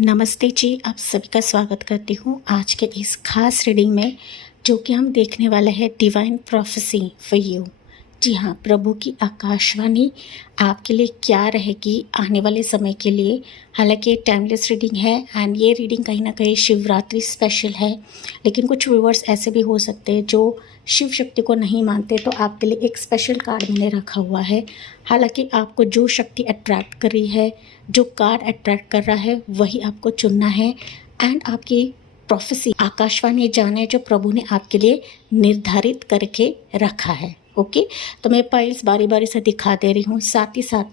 नमस्ते जी, आप सभी का स्वागत करती हूँ आज के इस खास रीडिंग में, जो कि हम देखने वाले हैं डिवाइन प्रोफेसी फॉर यू। जी हाँ, प्रभु की आकाशवाणी आपके लिए क्या रहेगी आने वाले समय के लिए। हालांकि ये टाइमलेस रीडिंग है एंड ये रीडिंग कहीं ना कहीं शिवरात्रि स्पेशल है, लेकिन कुछ व्यूअर्स ऐसे भी हो सकते हैं जो शिव शक्ति को नहीं मानते, तो आपके लिए एक स्पेशल कार्ड मैंने रखा हुआ है। हालांकि आपको जो शक्ति अट्रैक्ट कर रही है, जो कार्ड अट्रैक्ट कर रहा है, वही आपको चुनना है एंड आपकी प्रोफेसी आकाशवाणी जाना है जो प्रभु ने आपके लिए निर्धारित करके रखा है। ओके, तो मैं पाइल्स बारी बारी से दिखा दे रही हूँ, साथ ही साथ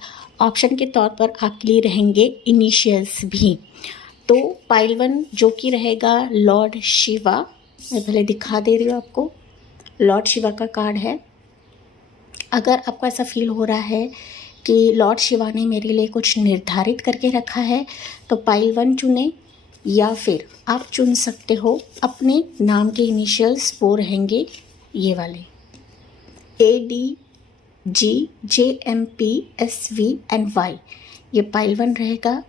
ऑप्शन के तौर पर आपके लिए रहेंगे इनिशियल्स भी। तो पाइल 1 जो कि रहेगा लॉर्ड शिवा, मैं पहले दिखा दे रही हूँ आपको। लॉर्ड शिवा का कार्ड है। अगर आपको ऐसा फील हो रहा है कि लॉर्ड शिवा ने मेरे लिए कुछ निर्धारित करके रखा है, तो पाइल 1 चुने, या फिर आप चुन सकते हो अपने नाम के इनिशियल्स, वो रहेंगे ये वाले ADGJMPSVNY। ये पाइल 1 रहेगा।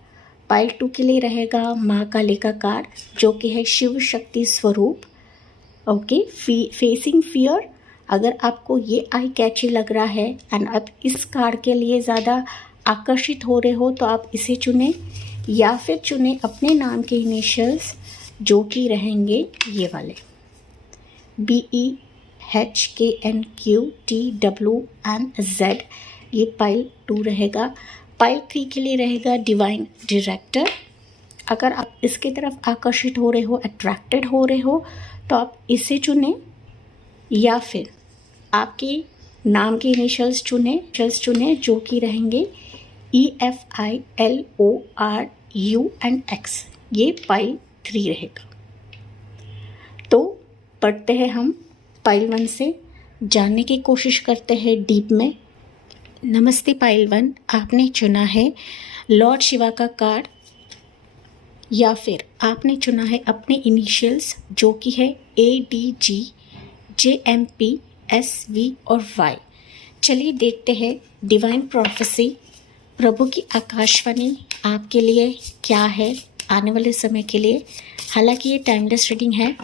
पाइल 2 के लिए रहेगा माँ काली का कार्ड, जो कि है शिव शक्ति स्वरूप। Okay, facing fear. अगर आपको ये आई कैची लग रहा है एंड आप इस कार्ड के लिए ज़्यादा आकर्षित हो रहे हो, तो आप इसे चुनें, या फिर चुनें अपने नाम के इनिशियल्स, जो कि रहेंगे ये वाले BEHKNQTWNZ। ये पाइल 2 रहेगा। पाइल 3 के लिए रहेगा डिवाइन डायरेक्टर। अगर आप इसकी तरफ आकर्षित हो रहे हो, अट्रैक्टेड हो रहे हो, तो आप इसे चुनें, या फिर आपके नाम के इनिशियल्स चुनें जो कि रहेंगे EFILORUNX। ये पाइल 3 रहेगा। तो पढ़ते हैं हम पाइल 1 से, जानने की कोशिश करते हैं डीप में। नमस्ते पाइल 1, आपने चुना है लॉर्ड शिवा का कार्ड, या फिर आपने चुना है अपने इनिशियल्स, जो कि है ADGJMPSV और Y। चलिए देखते हैं डिवाइन प्रोफेसी, प्रभु की आकाशवाणी आपके लिए क्या है आने वाले समय के लिए। हालांकि ये टाइमलेस रीडिंग है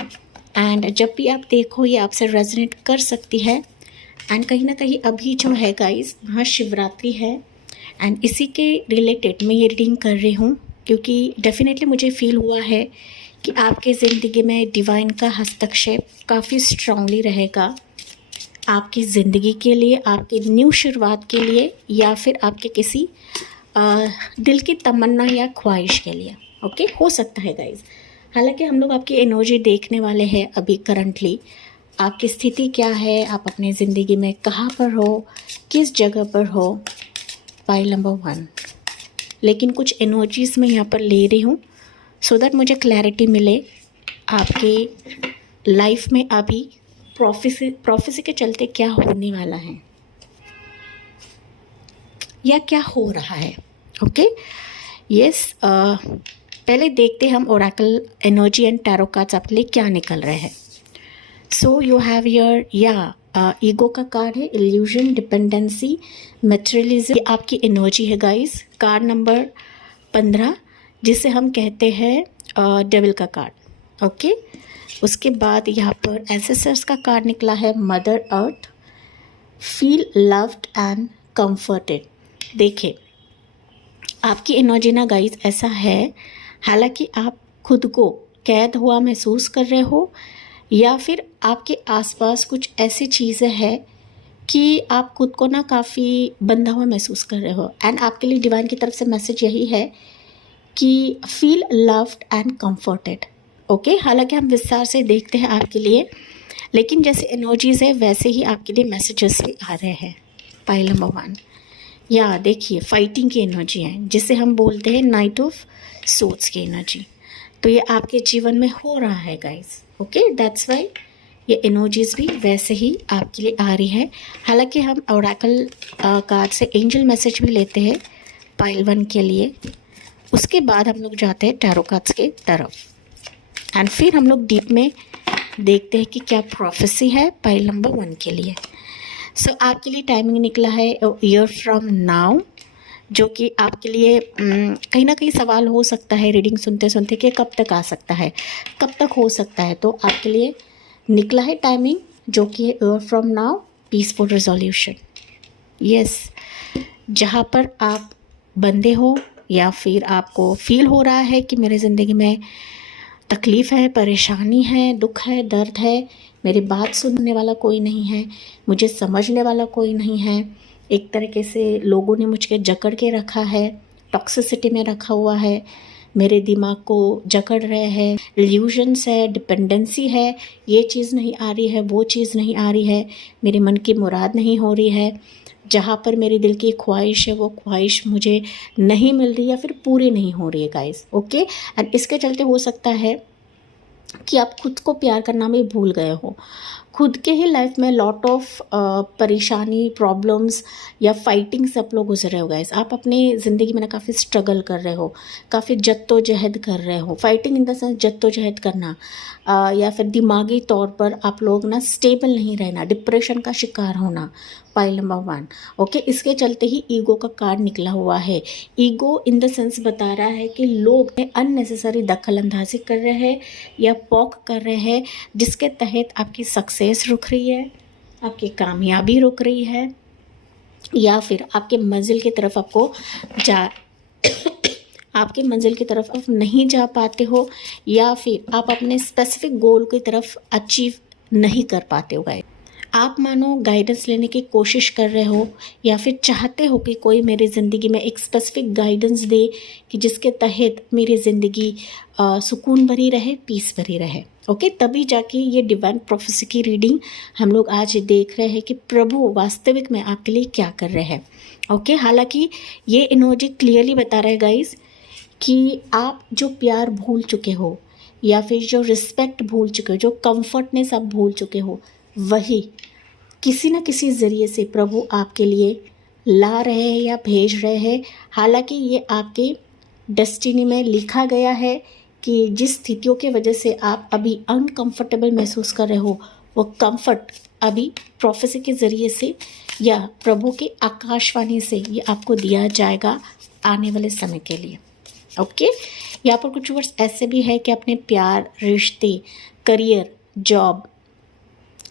एंड जब भी आप देखो ये आपसे रेजोनेट कर सकती है। एंड कहीं ना कहीं अभी जो है गाइस, महाशिवरात्रि है एंड इसी के रिलेटेड मैं ये रीडिंग कर रही हूँ, क्योंकि डेफिनेटली मुझे फील हुआ है कि आपके ज़िंदगी में डिवाइन का हस्तक्षेप काफ़ी स्ट्रांगली रहेगा आपकी ज़िंदगी के लिए, आपकी न्यू शुरुआत के लिए, या फिर आपके किसी दिल की तमन्ना या ख्वाहिश के लिए। ओके, हो सकता है गाइज। हालांकि हम लोग आपकी एनर्जी देखने वाले हैं अभी करंटली, आपकी स्थिति क्या है, आप अपने ज़िंदगी में कहाँ पर हो, किस जगह पर हो। Pile number 1। लेकिन कुछ एनर्जीज़ मैं यहाँ पर ले रही हूँ सो दैट मुझे क्लैरिटी मिले आपके लाइफ में अभी प्रोफेसी के चलते क्या होने वाला है या क्या हो रहा है। Okay, yes. पहले देखते हैं हम Oracle energy and tarot cards आपके लिए क्या निकल रहे हैं। So you have your ego का कार्ड है, इल्यूजन, डिपेंडेंसी, मटेरियलिज्म। ये आपकी एनर्जी है गाइस। कार्ड नंबर 15, जिसे हम कहते हैं डेविल का कार्ड। ओके, उसके बाद यहाँ पर एंसेस्टर्स का कार्ड निकला है, mother earth, feel loved and comforted. देखिए आपकी एनर्जी ना गाइस ऐसा है, हालांकि आप खुद को कैद हुआ महसूस कर रहे हो, या फिर आपके आसपास कुछ ऐसी चीज़ें हैं कि आप खुद को ना काफ़ी बंधा हुआ महसूस कर रहे हो। एंड आपके लिए डिवाइन की तरफ से मैसेज यही है कि feel loved and comforted. Okay, हालांकि हम विस्तार से देखते हैं आपके लिए, लेकिन जैसे एनर्जीज़ है वैसे ही आपके लिए मैसेजेस भी आ रहे हैं। पाइल नंबर 1, या देखिए फाइटिंग की एनर्जी है, जिसे हम बोलते हैं नाइट ऑफ सोर्ड्स की एनर्जी। तो ये आपके जीवन में हो रहा है गाइस। ओके, दैट्स वाई ये एनर्जीज़ भी वैसे ही आपके लिए आ रही है। हालांकि हम ओरेकल कार्ड से एंजल मैसेज भी लेते हैं पाइल 1 के लिए, उसके बाद हम लोग जाते हैं टैरो कार्ड्स के तरफ एंड फिर हम लोग डीप में देखते हैं कि क्या प्रोफेसी है पाइल नंबर 1 के लिए। सो आपके लिए टाइमिंग निकला है ईयर फ्रॉम नाउ, जो कि आपके लिए कहीं ना कहीं सवाल हो सकता है रीडिंग सुनते सुनते कि कब तक आ सकता है, कब तक हो सकता है। तो आपके लिए निकला है टाइमिंग जो कि है from now peaceful resolution. Yes, जहाँ पर आप बंधे हो या फिर आपको फील हो रहा है कि मेरे ज़िंदगी में तकलीफ़ है, परेशानी है, दुख है, दर्द है, मेरी बात सुनने वाला कोई नहीं है, मुझे समझने वाला कोई नहीं है, एक तरीके से लोगों ने मुझे जकड़ के रखा है, टॉक्सिसिटी में रखा हुआ है, मेरे दिमाग को जकड़ रहे हैं, इल्यूजन्स है, डिपेंडेंसी है, ये चीज़ नहीं आ रही है, वो चीज़ नहीं आ रही है, मेरे मन की मुराद नहीं हो रही है, जहाँ पर मेरे दिल की ख्वाहिश है वो ख्वाहिश मुझे नहीं मिल रही या फिर पूरी नहीं हो रही है गाइस। ओके, एंड इसके चलते हो सकता है कि आप खुद को प्यार करना भी भूल गए हो, खुद के ही लाइफ में लॉट ऑफ परेशानी, प्रॉब्लम्स या फाइटिंग सब लोग गुजर रहे हो गाइस। आप अपनी ज़िंदगी में ना काफ़ी स्ट्रगल कर रहे हो, काफ़ी जद्दोजहद कर रहे हो। फाइटिंग इन द सेंस जद्दोजहद करना, या फिर दिमागी तौर पर आप लोग ना स्टेबल नहीं रहना, डिप्रेशन का शिकार होना, पाइल नंबर 1। ओके, इसके चलते ही ईगो का कार्ड निकला हुआ है। ईगो इन द सेंस बता रहा है कि लोग अननेसेसरी दखल अंदाजी कर रहे हैं या पॉक कर रहे हैं, जिसके तहत आपकी सक्सेस रुक रही है, आपकी कामयाबी रुक रही है, या फिर आपके मंजिल की तरफ आपके मंजिल की तरफ आप नहीं जा पाते हो, या फिर आप अपने स्पेसिफिक गोल की तरफ अचीव नहीं कर पाते हो गाइस। आप मानो गाइडेंस लेने की कोशिश कर रहे हो या फिर चाहते हो कि कोई मेरी ज़िंदगी में एक स्पेसिफिक गाइडेंस दे कि जिसके तहत मेरी ज़िंदगी सुकून भरी रहे, पीस भरी रहे। ओके, तभी जाके ये डिवाइन प्रोफेसी की रीडिंग हम लोग आज देख रहे हैं कि प्रभु वास्तविक में आपके लिए क्या कर रहे हैं। ओके, हालांकि ये एनर्जी क्लियरली बता रहे हैं गाइस कि आप जो प्यार भूल चुके हो या फिर जो रिस्पेक्ट भूल चुके हो, जो कंफर्टनेस आप भूल चुके हो, वही किसी न किसी ज़रिए से प्रभु आपके लिए ला रहे हैं या भेज रहे हैं। हालांकि ये आपके डेस्टिनी में लिखा गया है कि जिस स्थितियों की वजह से आप अभी अनकंफर्टेबल महसूस कर रहे हो, वो कंफर्ट अभी प्रोफेसी के ज़रिए से या प्रभु के आकाशवाणी से ये आपको दिया जाएगा आने वाले समय के लिए। ओके, यहाँ पर कुछ वर्ड्स ऐसे भी है कि अपने प्यार, रिश्ते, करियर, जॉब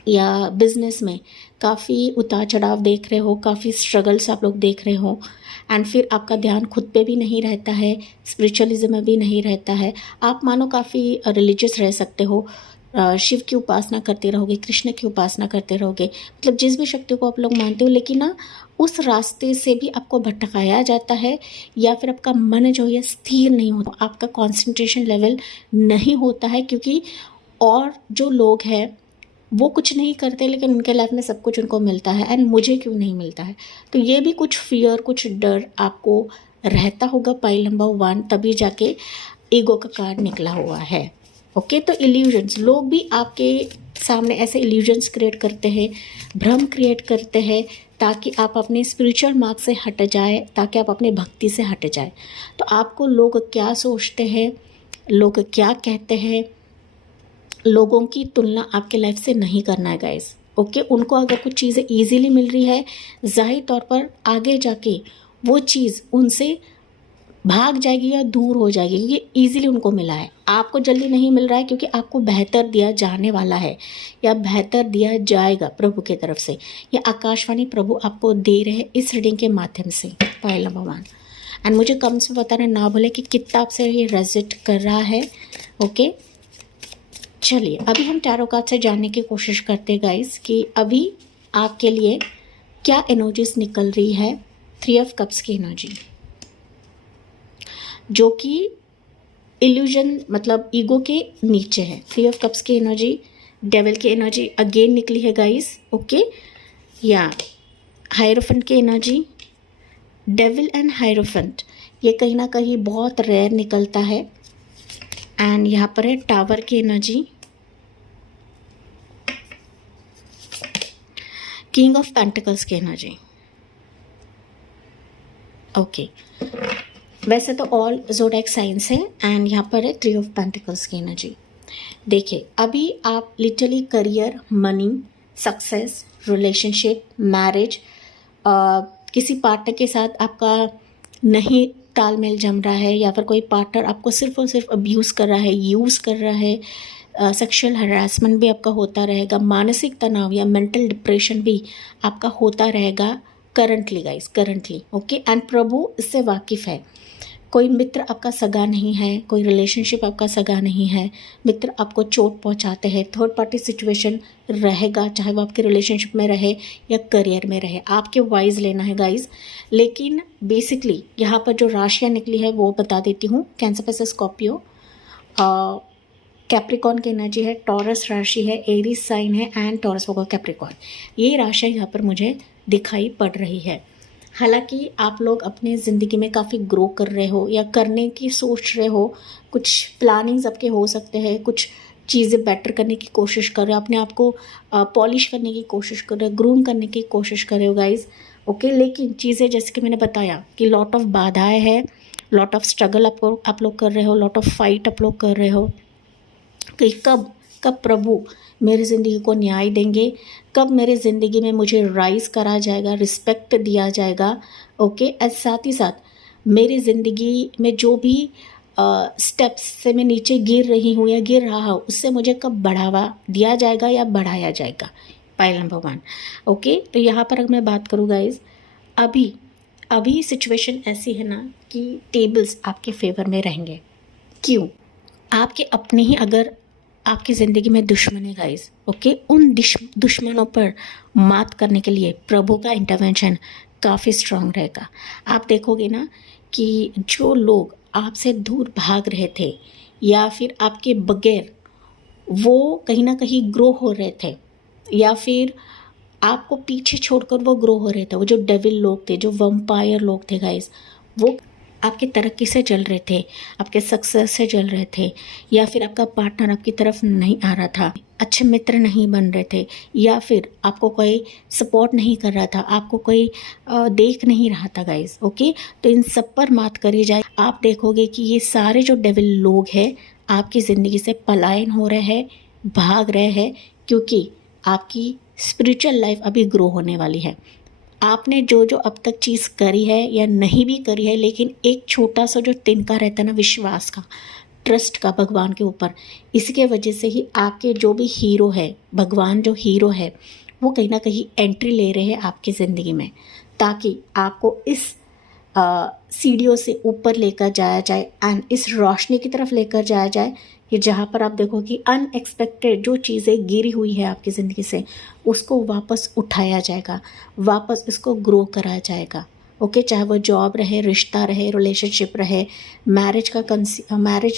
या बिजनेस में काफ़ी उतार चढ़ाव देख रहे हो, काफ़ी स्ट्रगल्स आप लोग देख रहे हो, एंड फिर आपका ध्यान खुद पे भी नहीं रहता है, स्पिरिचुअलिज्म में भी नहीं रहता है। आप मानो काफ़ी रिलीजियस रह सकते हो, शिव की उपासना करते रहोगे, कृष्ण की उपासना करते रहोगे, मतलब जिस भी शक्ति को आप लोग मानते हो, लेकिन ना उस रास्ते से भी आपको भटकाया जाता है, या फिर आपका मन जो है स्थिर नहीं होता, आपका कॉन्सेंट्रेशन लेवल नहीं होता है, क्योंकि और जो लोग हैं वो कुछ नहीं करते लेकिन उनके लाइफ में सब कुछ उनको मिलता है, एंड मुझे क्यों नहीं मिलता है। तो ये भी कुछ फियर, कुछ डर आपको रहता होगा पाइल नंबर 1, तभी जाके ईगो का कार्ड निकला हुआ है। ओके, तो इल्यूजन्स, लोग भी आपके सामने ऐसे इल्यूजन्स क्रिएट करते हैं, भ्रम क्रिएट करते हैं, ताकि आप अपने स्पिरिचुअल मार्ग से हट जाए, ताकि आप अपने भक्ति से हट जाए। तो आपको लोग क्या सोचते हैं, लोग क्या कहते हैं, लोगों की तुलना आपके लाइफ से नहीं करना है गाइस। ओके, उनको अगर कुछ चीज़ें इजीली मिल रही है, ज़ाहिर तौर पर आगे जाके वो चीज़ उनसे भाग जाएगी या दूर हो जाएगी, क्योंकि इजीली उनको मिला है। आपको जल्दी नहीं मिल रहा है क्योंकि आपको बेहतर दिया जाने वाला है या बेहतर दिया जाएगा प्रभु की तरफ से, या आकाशवाणी प्रभु आपको दे रहे हैं इस रीडिंग के माध्यम से। पहला भगवान, एंड मुझे कमेंट्स में बताना ना भूले कि कितना आपसे ये रेजोनेट कर रहा है। ओके, चलिए अभी हम टैरो कार्ड से जानने की कोशिश करते हैं गाइस कि अभी आपके लिए क्या एनर्जीज निकल रही है। 3 ऑफ कप्स की एनर्जी, जो कि इल्यूजन मतलब ईगो के नीचे है। 3 ऑफ कप्स की एनर्जी, डेविल की एनर्जी अगेन निकली है गाइस। ओके, या हायरोफेंट की एनर्जी, डेविल एंड हायरोफेंट ये कहीं ना कहीं बहुत रेयर निकलता है। एंड यहाँ पर है टावर की एनर्जी, किंग ऑफ पेंटिकल्स की एनर्जी। ओके, वैसे तो ऑल ज़ोडिएक साइंस है, एंड यहाँ पर है 3 ऑफ पेंटिकल्स की एनर्जी। देखिए अभी आप literally career, money, success, relationship, marriage, किसी पार्टनर के साथ आपका नहीं तालमेल जम रहा है, या फिर कोई पार्टनर आपको सिर्फ और सिर्फ अब्यूज़ कर रहा है, यूज़ कर रहा है, सेक्सुअल हरासमेंट भी आपका होता रहेगा, मानसिक तनाव या मेंटल डिप्रेशन भी आपका होता रहेगा currently guys, currently. Okay, and प्रभु इससे वाकिफ़ है। कोई मित्र आपका सगा नहीं है, कोई रिलेशनशिप आपका सगा नहीं है, मित्र आपको चोट पहुंचाते हैं, थर्ड पार्टी सिचुएशन रहेगा, चाहे वो आपके रिलेशनशिप में रहे या करियर में रहे, आपके वाइज लेना है गाइस। लेकिन बेसिकली यहाँ पर जो राशियाँ निकली है वो बता देती हूँ। कैंसर पे स्कॉर्पियो, कैप्रिकॉन की एनर्जी है, टॉरस राशि है, एरीज साइन है एंड टॉरस होगा कैप्रिकॉन। ये राशियाँ यहाँ पर मुझे दिखाई पड़ रही है। हालांकि आप लोग अपने ज़िंदगी में काफ़ी ग्रो कर रहे हो या करने की सोच रहे हो, कुछ प्लानिंग्स आपके हो सकते हैं, कुछ चीज़ें बेटर करने की कोशिश कर रहे हो, अपने आप को पॉलिश करने की कोशिश कर रहे हो, ग्रूम करने की कोशिश कर रहे हो गाइज। ओके, लेकिन चीज़ें जैसे कि मैंने बताया कि लॉट ऑफ बाधाएं हैं, लॉट ऑफ स्ट्रगल आप लोग कर रहे हो, लॉट ऑफ फाइट आप लोग कर रहे हो कि कब प्रभु मेरी ज़िंदगी को न्याय देंगे, कब मेरे ज़िंदगी में मुझे राइज़ करा जाएगा, रिस्पेक्ट दिया जाएगा। ओके, एंड साथ ही साथ मेरी ज़िंदगी में जो भी स्टेप्स से मैं नीचे गिर रही हूँ या गिर रहा हूँ, उससे मुझे कब बढ़ावा दिया जाएगा या बढ़ाया जाएगा। Pile number 1। ओके, तो यहाँ पर अगर मैं बात करूँ गाइज, अभी सिचुएशन ऐसी है ना कि टेबल्स आपके फेवर में रहेंगे। क्यों? आपके अपने ही अगर आपकी ज़िंदगी में दुश्मन है गाइस, ओके, उन दुश्मनों पर मात करने के लिए प्रभु का इंटरवेंशन काफ़ी स्ट्रांग रहेगा। आप देखोगे ना कि जो लोग आपसे दूर भाग रहे थे या फिर आपके बगैर वो कहीं ना कहीं ग्रो हो रहे थे, या फिर आपको पीछे छोड़कर वो ग्रो हो रहे थे, वो जो डेविल लोग थे, जो वम्पायर लोग थे गाइस, वो आपकी तरक्की से जल रहे थे, आपके सक्सेस से जल रहे थे, या फिर आपका पार्टनर आपकी तरफ नहीं आ रहा था, अच्छे मित्र नहीं बन रहे थे, या फिर आपको कोई सपोर्ट नहीं कर रहा था, आपको कोई देख नहीं रहा था गाइस। ओके, तो इन सब पर मात करी जाए। आप देखोगे कि ये सारे जो डेविल लोग हैं आपकी ज़िंदगी से पलायन हो रहे हैं, भाग रहे हैं, क्योंकि आपकी स्पिरिचुअल लाइफ अभी ग्रो होने वाली है। आपने जो जो अब तक चीज़ करी है या नहीं भी करी है, लेकिन एक छोटा सा जो तिनका रहता है ना विश्वास का, ट्रस्ट का भगवान के ऊपर, इसके वजह से ही आपके जो भी हीरो है, भगवान जो हीरो है, वो कहीं ना कहीं एंट्री ले रहे हैं आपकी ज़िंदगी में, ताकि आपको इस सीढ़ियों से ऊपर लेकर जाया जाए एंड इस रोशनी की तरफ लेकर जाया जाए कि जहाँ पर आप देखो कि अनएक्सपेक्टेड जो चीज़ें गिरी हुई है आपकी ज़िंदगी से, उसको वापस उठाया जाएगा, वापस इसको ग्रो कराया जाएगा। ओके, चाहे वो जॉब रहे, रिश्ता रहे, रिलेशनशिप रहे, मैरिज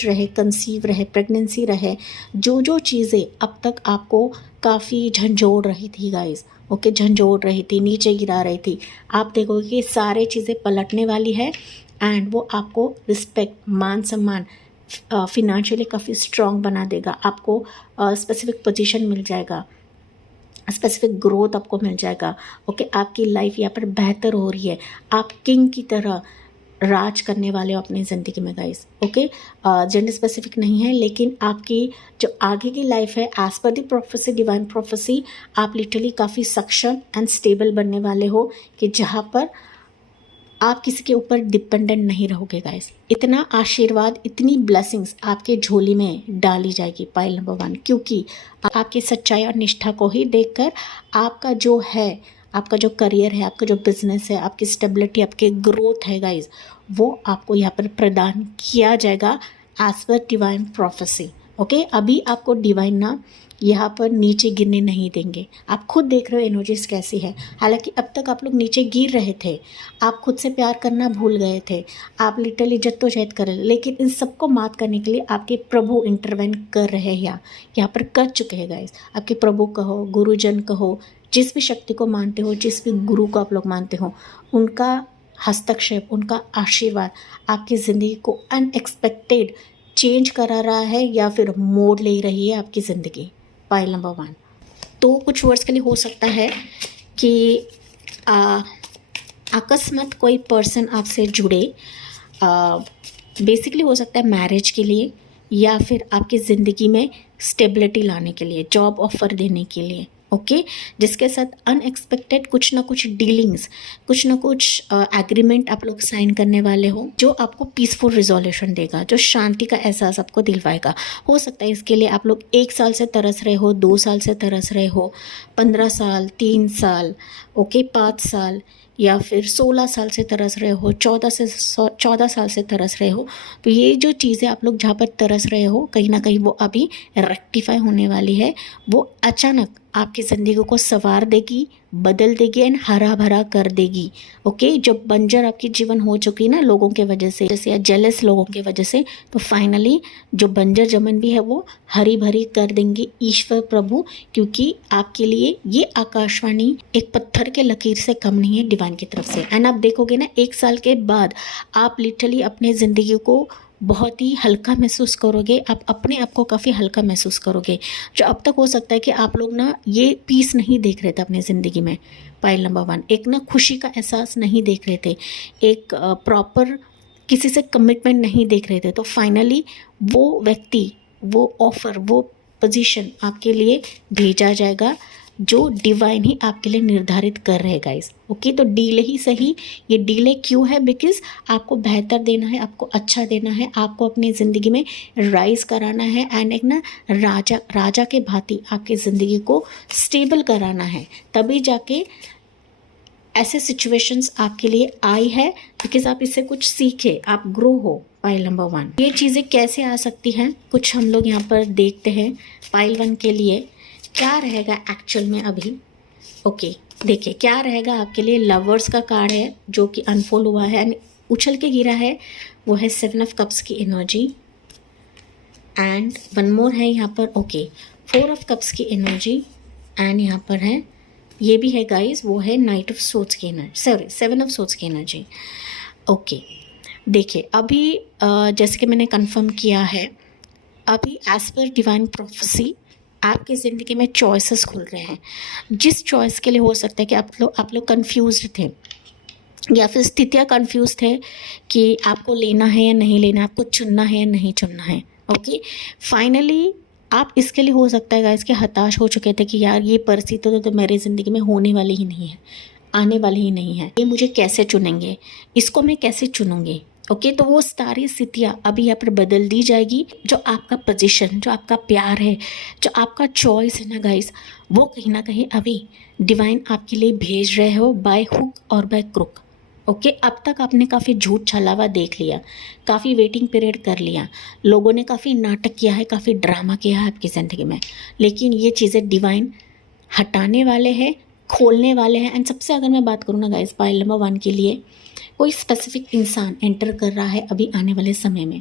रहे, कंसीव रहे, प्रेगनेंसी रहे, जो जो चीज़ें अब तक आपको काफ़ी झंझोड़ रही थी गाइस, ओके, झंझोड़ रही थी, नीचे गिरा रही थी, आप देखोगे कि सारे चीज़ें पलटने वाली है एंड वो आपको रिस्पेक्ट, मान सम्मान, फिनेंशियली काफ़ी स्ट्रॉन्ग बना देगा, आपको स्पेसिफिक पोजीशन मिल जाएगा, स्पेसिफिक ग्रोथ आपको मिल जाएगा। ओके, आपकी लाइफ यहाँ पर बेहतर हो रही है, आप किंग की तरह राज करने वाले हो अपनी ज़िंदगी में गाइस। ओके, जेंडर स्पेसिफिक नहीं है, लेकिन आपकी जो आगे की लाइफ है एज पर दी प्रोफेसी, डिवाइन प्रोफेसी, आप लिटरली काफ़ी सक्षम एंड स्टेबल बनने वाले हो कि जहाँ पर आप किसी के ऊपर डिपेंडेंट नहीं रहोगे गाइस। इतना आशीर्वाद, इतनी ब्लेसिंग्स आपके झोली में डाली जाएगी पाइल नंबर 1, क्योंकि आपकी सच्चाई और निष्ठा को ही देखकर आपका जो है, आपका जो करियर है, आपका जो बिजनेस है, आपकी स्टेबिलिटी, आपकी ग्रोथ है गाइस, वो आपको यहाँ पर प्रदान किया जाएगा as per divine prophecy. Okay, अभी आपको डिवाइन ना यहाँ पर नीचे गिरने नहीं देंगे। आप खुद देख रहे हो एनर्जीज कैसी है। हालांकि अब तक आप लोग नीचे गिर रहे थे, आप खुद से प्यार करना भूल गए थे, आप लिटरली जद्दोजहद कर रहे थे, लेकिन इन सबको मात करने के लिए आपके प्रभु इंटरवेन कर रहे हैं, यहाँ पर कर चुके हैं गाइस। आपके प्रभु कहो, गुरुजन कहो, जिस भी शक्ति को मानते हो, जिस भी गुरु को आप लोग मानते हो, उनका हस्तक्षेप, उनका आशीर्वाद आपकी ज़िंदगी को अनएक्सपेक्टेड चेंज करा रहा है या फिर मोड़ ले रही है आपकी ज़िंदगी। Pile number 1। तो कुछ वर्ड्स के लिए हो सकता है कि अकस्मात कोई पर्सन आपसे जुड़े, बेसिकली हो सकता है मैरिज के लिए या फिर आपकी ज़िंदगी में स्टेबिलिटी लाने के लिए, जॉब ऑफर देने के लिए। ओके जिसके साथ अनएक्सपेक्टेड कुछ ना कुछ डीलिंग्स, कुछ ना कुछ एग्रीमेंट आप लोग साइन करने वाले हो, जो आपको पीसफुल रिजोल्यूशन देगा, जो शांति का एहसास आपको दिलवाएगा। हो सकता है इसके लिए आप लोग 1 साल से तरस रहे हो, 2 साल से तरस रहे हो, 15 साल, 3 साल, ओके 5 साल, या फिर 16 साल से तरस रहे हो, 14 साल से तरस रहे हो। तो ये जो चीज़ें आप लोग जहाँ पर तरस रहे हो, कहीं ना कहीं वो अभी रेक्टिफाई होने वाली है। वो अचानक आपकी ज़िंदगी को संवार देगी, बदल देगी एंड हरा भरा कर देगी। ओके जो बंजर आपकी जीवन हो चुकी ना लोगों के वजह से, जैसे या जेलस लोगों के वजह से, तो फाइनली जो बंजर जमन भी है वो हरी भरी कर देंगे ईश्वर प्रभु, क्योंकि आपके लिए ये आकाशवाणी एक पत्थर के लकीर से कम नहीं है डिवाइन की तरफ से। एंड आप देखोगे ना 1 साल के बाद आप लिटरली अपने ज़िंदगी को बहुत ही हल्का महसूस करोगे, आप अपने आप को काफ़ी हल्का महसूस करोगे। जो अब तक हो सकता है कि आप लोग ना ये पीस नहीं देख रहे थे अपनी ज़िंदगी में, पाइल नंबर 1, एक ना खुशी का एहसास नहीं देख रहे थे, एक प्रॉपर किसी से कमिटमेंट नहीं देख रहे थे, तो फाइनली वो व्यक्ति, वो ऑफ़र, वो पोजीशन आपके लिए भेजा जाएगा जो डिवाइन ही आपके लिए निर्धारित कर रहे गाइस। ओके तो डीले ही सही, ये डीले क्यों है? बिकॉज आपको बेहतर देना है, आपको अच्छा देना है, आपको अपनी ज़िंदगी में राइज कराना है एंड एक ना राजा के भांति आपकी ज़िंदगी को स्टेबल कराना है, तभी जाके ऐसे सिचुएशंस आपके लिए आई है, बिकॉज आप इससे कुछ सीखे, आप ग्रो हो। पाइल नंबर 1 ये चीज़ें कैसे आ सकती हैं, कुछ हम लोग यहाँ पर देखते हैं। पाइल 1 के लिए क्या रहेगा एक्चुअल में अभी। ओके देखिए क्या रहेगा आपके लिए। लवर्स का कार्ड है जो कि अनफोल्ड हुआ है एंड उछल के गिरा है, वो है 7 ऑफ कप्स की एनर्जी एंड वन मोर है यहाँ पर। ओके 4 ऑफ कप्स की एनर्जी एंड यहाँ पर है, ये भी है गाइस, वो है नाइट ऑफ सोर्ड्स की एनर्जी, सॉरी 7 ऑफ सोर्ड्स की एनर्जी। ओके देखिए अभी जैसे कि मैंने कंफर्म किया है, अभी एज पर डिवाइन प्रोफेसी आपकी ज़िंदगी में चॉइसेस खुल रहे हैं। जिस चॉइस के लिए हो सकता है कि आप लोग कंफ्यूज थे या फिर स्थितियाँ कंफ्यूज थे कि आपको लेना है या नहीं लेना, आपको चुनना है या नहीं चुनना है। ओके फाइनली आप इसके लिए हो सकता है गाइस कि हताश हो चुके थे कि यार ये परिस्थिति तो मेरी ज़िंदगी में होने वाली ही नहीं है, आने वाली ही नहीं है, ये मुझे कैसे चुनेंगे, इसको मैं कैसे चुनूँगी। ओके तो वो सारी स्थितियाँ अभी यहाँ पर बदल दी जाएगी। जो आपका पोजीशन, जो आपका प्यार है, जो आपका चॉइस है ना गाइस, वो कहीं ना कहीं अभी डिवाइन आपके लिए भेज रहे हो बाय हुक और बाय क्रुक। ओके अब तक आपने काफ़ी झूठ छलावा देख लिया, काफ़ी वेटिंग पीरियड कर लिया, लोगों ने काफ़ी नाटक किया है, काफ़ी ड्रामा किया है आपकी ज़िंदगी में, लेकिन ये चीज़ें डिवाइन हटाने वाले हैं, खोलने वाले हैं। एंड सबसे अगर मैं बात करूँ ना गाइस, पाइल नंबर 1 के लिए कोई स्पेसिफिक इंसान एंटर कर रहा है अभी आने वाले समय में।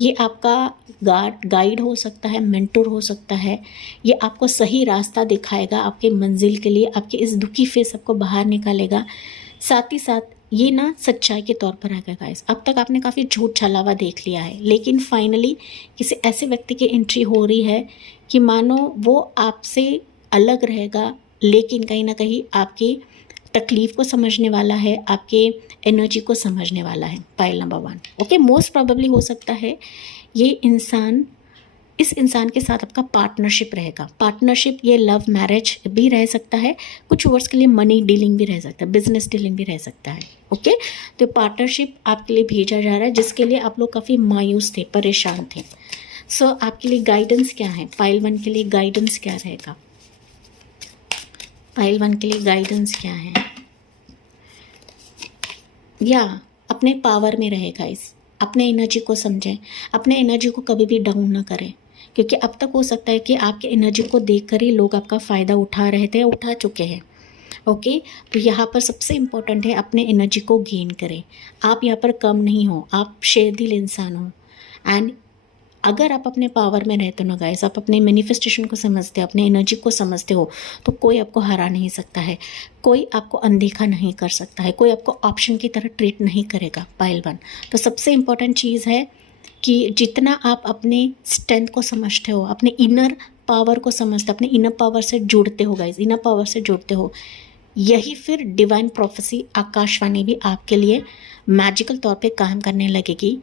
ये आपका गाइड हो सकता है, मेंटोर हो सकता है, ये आपको सही रास्ता दिखाएगा आपके मंजिल के लिए, आपके इस दुखी फेस आपको बाहर निकालेगा। साथ ही साथ ये ना सच्चाई के तौर पर आएगा गाइस। अब तक आपने काफ़ी झूठ छलावा देख लिया है, लेकिन फाइनली किसी ऐसे व्यक्ति की एंट्री हो रही है कि मानो वो आपसे अलग रहेगा, लेकिन कहीं ना कहीं आपकी तकलीफ़ को समझने वाला है, आपके एनर्जी को समझने वाला है। Pile number 1 okay most probably हो सकता है ये इंसान, इस इंसान के साथ आपका पार्टनरशिप रहेगा। पार्टनरशिप ये लव मैरिज भी रह सकता है, कुछ वर्ड्स के लिए मनी डीलिंग भी रह सकता है, बिजनेस डीलिंग भी रह सकता है। ओके तो पार्टनरशिप आपके लिए भेजा जा रहा है जिसके लिए आप लोग काफ़ी मायूस थे, परेशान थे। सो आपके लिए गाइडेंस क्या है? पाइल 1 के लिए गाइडेंस क्या रहेगा? पाइल 1 के लिए गाइडेंस क्या है? या अपने पावर में रहेगा इस, अपने एनर्जी को समझें, अपने एनर्जी को कभी भी डाउन ना करें, क्योंकि अब तक हो सकता है कि आपके एनर्जी को देखकर ही लोग आपका फ़ायदा उठा रहे थे, उठा चुके हैं। ओके तो यहाँ पर सबसे इम्पोर्टेंट है अपने एनर्जी को गेन करें। आप यहाँ पर कम नहीं हो, आप शेरदिल इंसान हो। एंड अगर आप अपने पावर में रहते हो ना गाइस, आप अपने मैनिफेस्टेशन को समझते हो, अपने एनर्जी को समझते हो, तो कोई आपको हरा नहीं सकता है, कोई आपको अनदेखा नहीं कर सकता है, कोई आपको ऑप्शन की तरह ट्रीट नहीं करेगा। पाइल 1 तो सबसे इम्पोर्टेंट चीज़ है कि जितना आप अपने स्ट्रेंथ को समझते हो, अपने इनर पावर को समझते हो, अपने इनर पावर से जुड़ते हो गाइस, इनर पावर से जुड़ते हो, यही फिर डिवाइन प्रोफेसी आकाशवाणी भी आपके लिए मैजिकल तौर पे काम करने लगेगी।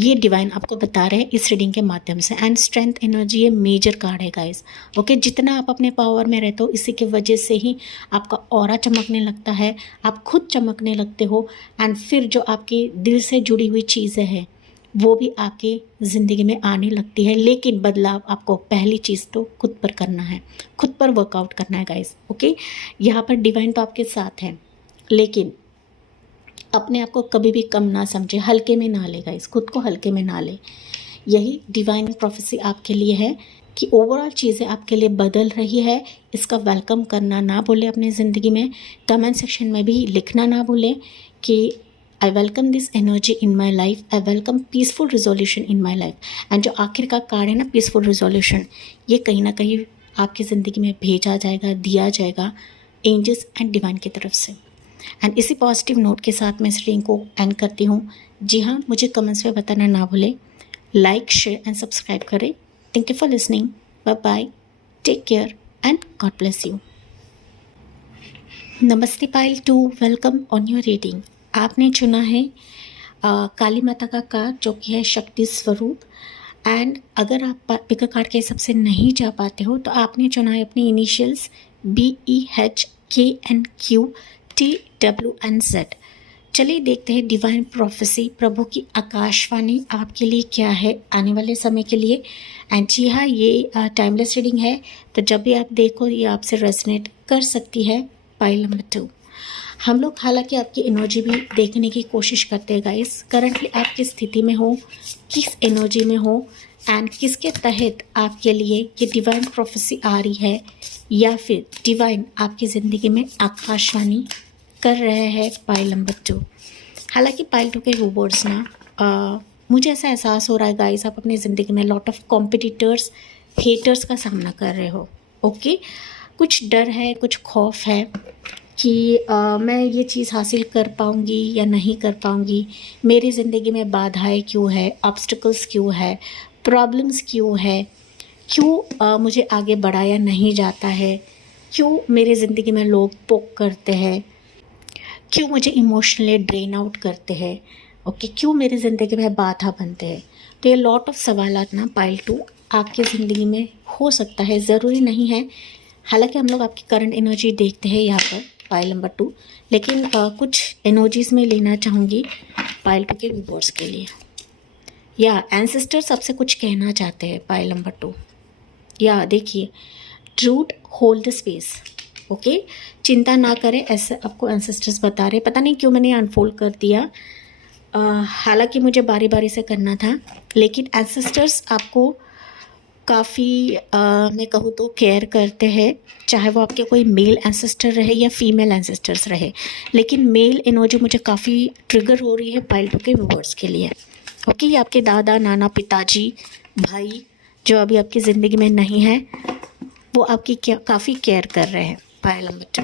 ये डिवाइन आपको बता रहे हैं इस रीडिंग के माध्यम से। एंड स्ट्रेंथ एनर्जी ये मेजर कार्ड है गाइस। ओके, जितना आप अपने पावर में रहते हो इसी की वजह से ही आपका ऑरा चमकने लगता है, आप खुद चमकने लगते हो। एंड फिर जो आपके दिल से जुड़ी हुई चीज़ें हैं वो भी आपकी ज़िंदगी में आने लगती है। लेकिन बदलाव आपको पहली चीज़ तो खुद पर करना है, खुद पर वर्कआउट करना है गाइस। ओके, यहाँ पर डिवाइन तो आपके साथ है, लेकिन अपने आप को कभी भी कम ना समझे, हल्के में ना ले गाइस, खुद को हल्के में ना ले। यही डिवाइन प्रोफेसी आपके लिए है कि ओवरऑल चीज़ें आपके लिए बदल रही है। इसका वेलकम करना ना भूलें अपनी ज़िंदगी में। कमेंट सेक्शन में भी लिखना ना भूलें कि I welcome this energy in my life, I welcome peaceful resolution in my life. And जो आखिर का कार्ड है ना, पीसफुल रिजोल्यूशन, ये कहीं ना कहीं आपकी ज़िंदगी में भेजा जाएगा, दिया जाएगा एंजल्स एंड डिवाइन की तरफ से। एंड इसी पॉजिटिव नोट के साथ मैं इस रीडिंग को एंड करती हूँ। जी हाँ, मुझे कमेंट्स में बताना ना भूलें, लाइक शेयर एंड सब्सक्राइब करें। Thank you for listening, bye bye, take care and God bless you. नमस्ते pile 2, welcome on your reading. आपने चुना है काली माता का कार्ड जो कि है शक्ति स्वरूप। एंड अगर आप पिक कार्ड के हिसाब से नहीं जा पाते हो तो आपने चुना है अपनी इनिशियल्स BEHKNQTWNZ। चलिए देखते हैं डिवाइन प्रोफेसी, प्रभु की आकाशवाणी आपके लिए क्या है आने वाले समय के लिए। एंड जी हाँ, ये टाइमलेस रीडिंग है, तो जब भी आप देखो ये आपसे रेजोनेट कर सकती है। पाइल नंबर 2, हम लोग हालांकि आपकी एनर्जी भी देखने की कोशिश करते हैं गाइस। करंटली आप किस स्थिति में हो, किस एनर्जी में हो, एंड किसके तहत आपके लिए ये डिवाइन प्रोफेसी आ रही है, या फिर डिवाइन आपकी ज़िंदगी में आकाशवाणी कर रहे हैं। पाइल नंबर 2, हालांकि पाइल 2 के रूबर्ड्स ना मुझे ऐसा एहसास हो रहा है गाइस, आप अपनी ज़िंदगी में लॉट ऑफ कॉम्पिटिटर्स, हेटर्स का सामना कर रहे हो। ओके, कुछ डर है, कुछ खौफ है कि मैं ये चीज़ हासिल कर पाऊँगी या नहीं कर पाऊँगी, मेरी ज़िंदगी में बाधाएं क्यों है, ऑब्स्टिकल्स क्यों है, प्रॉब्लम्स क्यों है, क्यों मुझे आगे बढ़ाया नहीं जाता है, क्यों मेरी ज़िंदगी में लोग पोक करते हैं, क्यों मुझे इमोशनली ड्रेन आउट करते हैं, ओके, क्यों मेरी ज़िंदगी में बाधा बनते हैं। तो ये लॉट ऑफ सवालात ना पाइल 2 आपकी ज़िंदगी में हो सकता है, ज़रूरी नहीं है। हालांकि हम लोग आपकी करंट एनर्जी देखते हैं यहाँ पर पाइल नंबर 2, लेकिन कुछ एनर्जीज़ में लेना चाहूँगी पाइल 2 के व्यूअर्स के लिए। या एंसेस्टर्स आपसे कुछ कहना चाहते हैं पाइल नंबर 2। या देखिए, truth hold the space. Okay, चिंता ना करें, ऐसे आपको एंसेस्टर्स बता रहे। पता नहीं क्यों मैंने अनफोल्ड कर दिया, हालांकि मुझे बारी बारी से करना था, लेकिन एंसेस्टर्स आपको काफ़ी मैं कहूँ तो केयर करते हैं, चाहे वो आपके कोई मेल एंसेस्टर रहे या फीमेल एंसेस्टर्स रहे। लेकिन मेल एनर्जी मुझे काफ़ी ट्रिगर हो रही है पाइल 2 के व्यूअर्स के लिए। ओके, ये आपके दादा, नाना, पिताजी, भाई जो अभी आपकी ज़िंदगी में नहीं है, वो आपकी काफ़ी केयर कर रहे हैं। पाइल नंबर 2,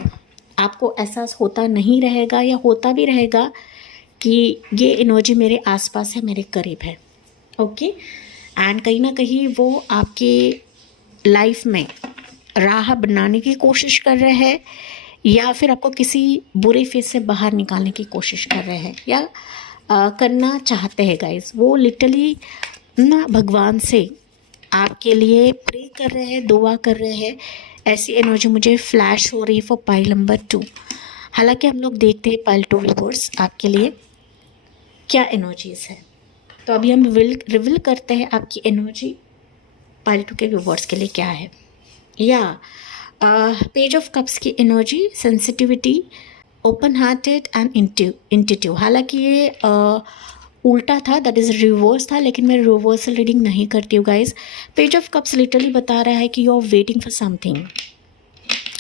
आपको एहसास होता नहीं रहेगा या होता भी रहेगा कि ये एनर्जी मेरे आसपास है, मेरे करीब है। ओके, एंड कहीं ना कहीं वो आपके लाइफ में राह बनाने की कोशिश कर रहे हैं, या फिर आपको किसी बुरे फेस से बाहर निकालने की कोशिश कर रहे हैं, या करना चाहते हैं गाइस। वो लिटरली ना भगवान से आपके लिए प्रे कर रहे हैं, दुआ कर रहे हैं। ऐसी एनर्जी मुझे फ्लैश हो रही है फॉर पाइल नंबर 2। हालांकि हम लोग देखते हैं पाइल 2 व्यूअर्स आपके लिए क्या एनर्जीज है। तो अभी हम रिवील करते हैं आपकी एनर्जी पाइल 2 के व्यूअर्स के लिए क्या है। या पेज ऑफ कप्स की energy, sensitivity, open hearted and intuitive. हालांकि ये उल्टा था, दैट इज़ रिवर्स था, लेकिन मैं रिवर्सल रीडिंग नहीं करती हूँ guys. Page of cups literally बता रहा है कि you are waiting for something.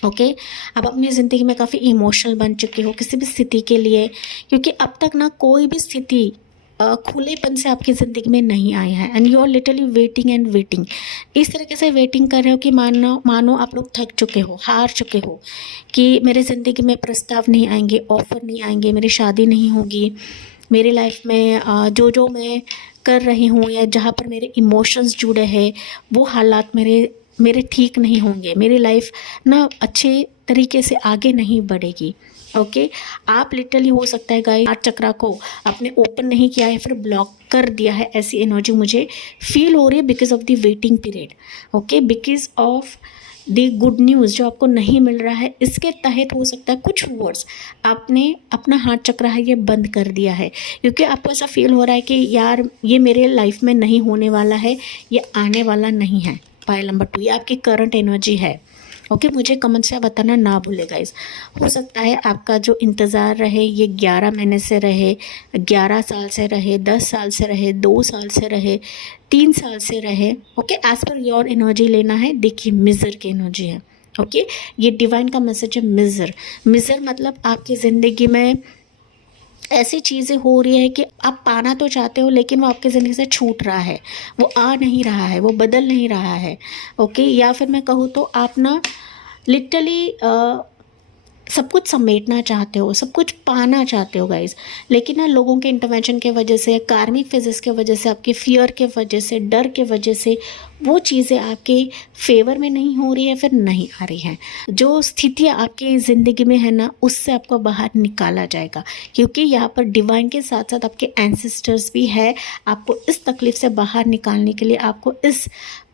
Okay, आप अपनी ज़िंदगी में काफ़ी इमोशनल बन चुके हो किसी भी स्थिति के लिए, क्योंकि अब तक ना कोई भी स्थिति खुलेपन से आपकी ज़िंदगी में नहीं आया है। And you are literally waiting and waiting, इस तरीके से वेटिंग कर रहे हो कि मानो आप लोग थक चुके हो, हार चुके हो कि मेरे ज़िंदगी में प्रस्ताव नहीं आएंगे, ऑफ़र नहीं आएंगे, मेरी शादी नहीं होगी, मेरी लाइफ में जो मैं कर रही हूँ या जहाँ पर मेरे इमोशंस जुड़े हैं वो हालात मेरे ठीक नहीं होंगे, मेरी लाइफ ना अच्छे तरीके से आगे नहीं बढ़ेगी। ओके आप लिटरली हो सकता है गाइस हार्ट चक्रा को आपने ओपन नहीं किया है, फिर ब्लॉक कर दिया है, ऐसी एनर्जी मुझे फील हो रही है because of the waiting period. Okay because of the good news जो आपको नहीं मिल रहा है, इसके तहत हो सकता है कुछ वर्ड्स आपने अपना हार्ट चक्र है ये बंद कर दिया है, क्योंकि आपको ऐसा फील हो रहा है कि यार ये मेरे लाइफ में नहीं होने वाला है, ये आने वाला नहीं है। पाइल नंबर 2 ये आपकी करंट एनर्जी है। ओके मुझे कमेंट से बताना ना भूले गाइस। हो सकता है आपका जो इंतज़ार रहे ये 11 महीने से रहे, 11 साल से रहे, 10 साल से रहे, 2 साल से रहे, 3 साल से रहे। Okay as per your energy लेना है। देखिए मिज़र की एनर्जी है। ओके ये डिवाइन का मैसेज है। मिज़र मतलब आपकी ज़िंदगी में ऐसी चीज़ें हो रही है कि आप पाना तो चाहते हो लेकिन वो आपकी ज़िंदगी से छूट रहा है, वो आ नहीं रहा है, वो बदल नहीं रहा है। ओके या फिर मैं कहूँ तो आप ना लिटरली सब कुछ समेटना चाहते हो, सब कुछ पाना चाहते हो गाइस, लेकिन ना लोगों के इंटरवेंशन के वजह से, कार्मिक फिजिक्स के वजह से, आपके फियर के वजह से, डर के वजह से वो चीज़ें आपके फेवर में नहीं हो रही है, फिर नहीं आ रही हैं। जो स्थितियाँ आपकी ज़िंदगी में है ना उससे आपको बाहर निकाला जाएगा, क्योंकि यहाँ पर डिवाइन के साथ साथ आपके एंसेस्टर्स भी है। आपको इस तकलीफ़ से बाहर निकालने के लिए, आपको इस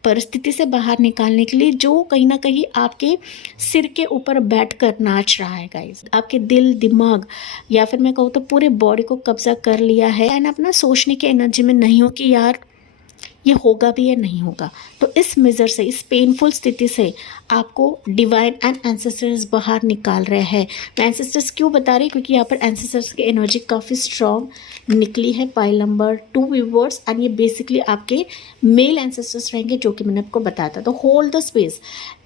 परिस्थिति से बाहर निकालने के लिए, जो कहीं ना कहीं आपके सिर के ऊपर बैठकर नाच रहा है गाइस, आपके दिल दिमाग या फिर मैं कहूँ तो पूरे बॉडी को कब्जा कर लिया है, एंड अपना सोचने की एनर्जी में नहीं हो कि यार ये होगा भी या नहीं होगा। तो इस मेजर से, इस पेनफुल स्थिति से आपको डिवाइन एंड एंसेस्टर्स बाहर निकाल रहे हैं। मैं एंसेस्टर्स क्यों बता रही हूँ, क्योंकि यहाँ पर एंसेस्टर्स की एनर्जी काफ़ी स्ट्रॉन्ग निकली है। पाइल नंबर 2 व्यूअर्स, एंड ये बेसिकली आपके मेल एंसेस्टर्स रहेंगे, जो कि मैंने आपको बताया था। तो होल्ड द स्पेस,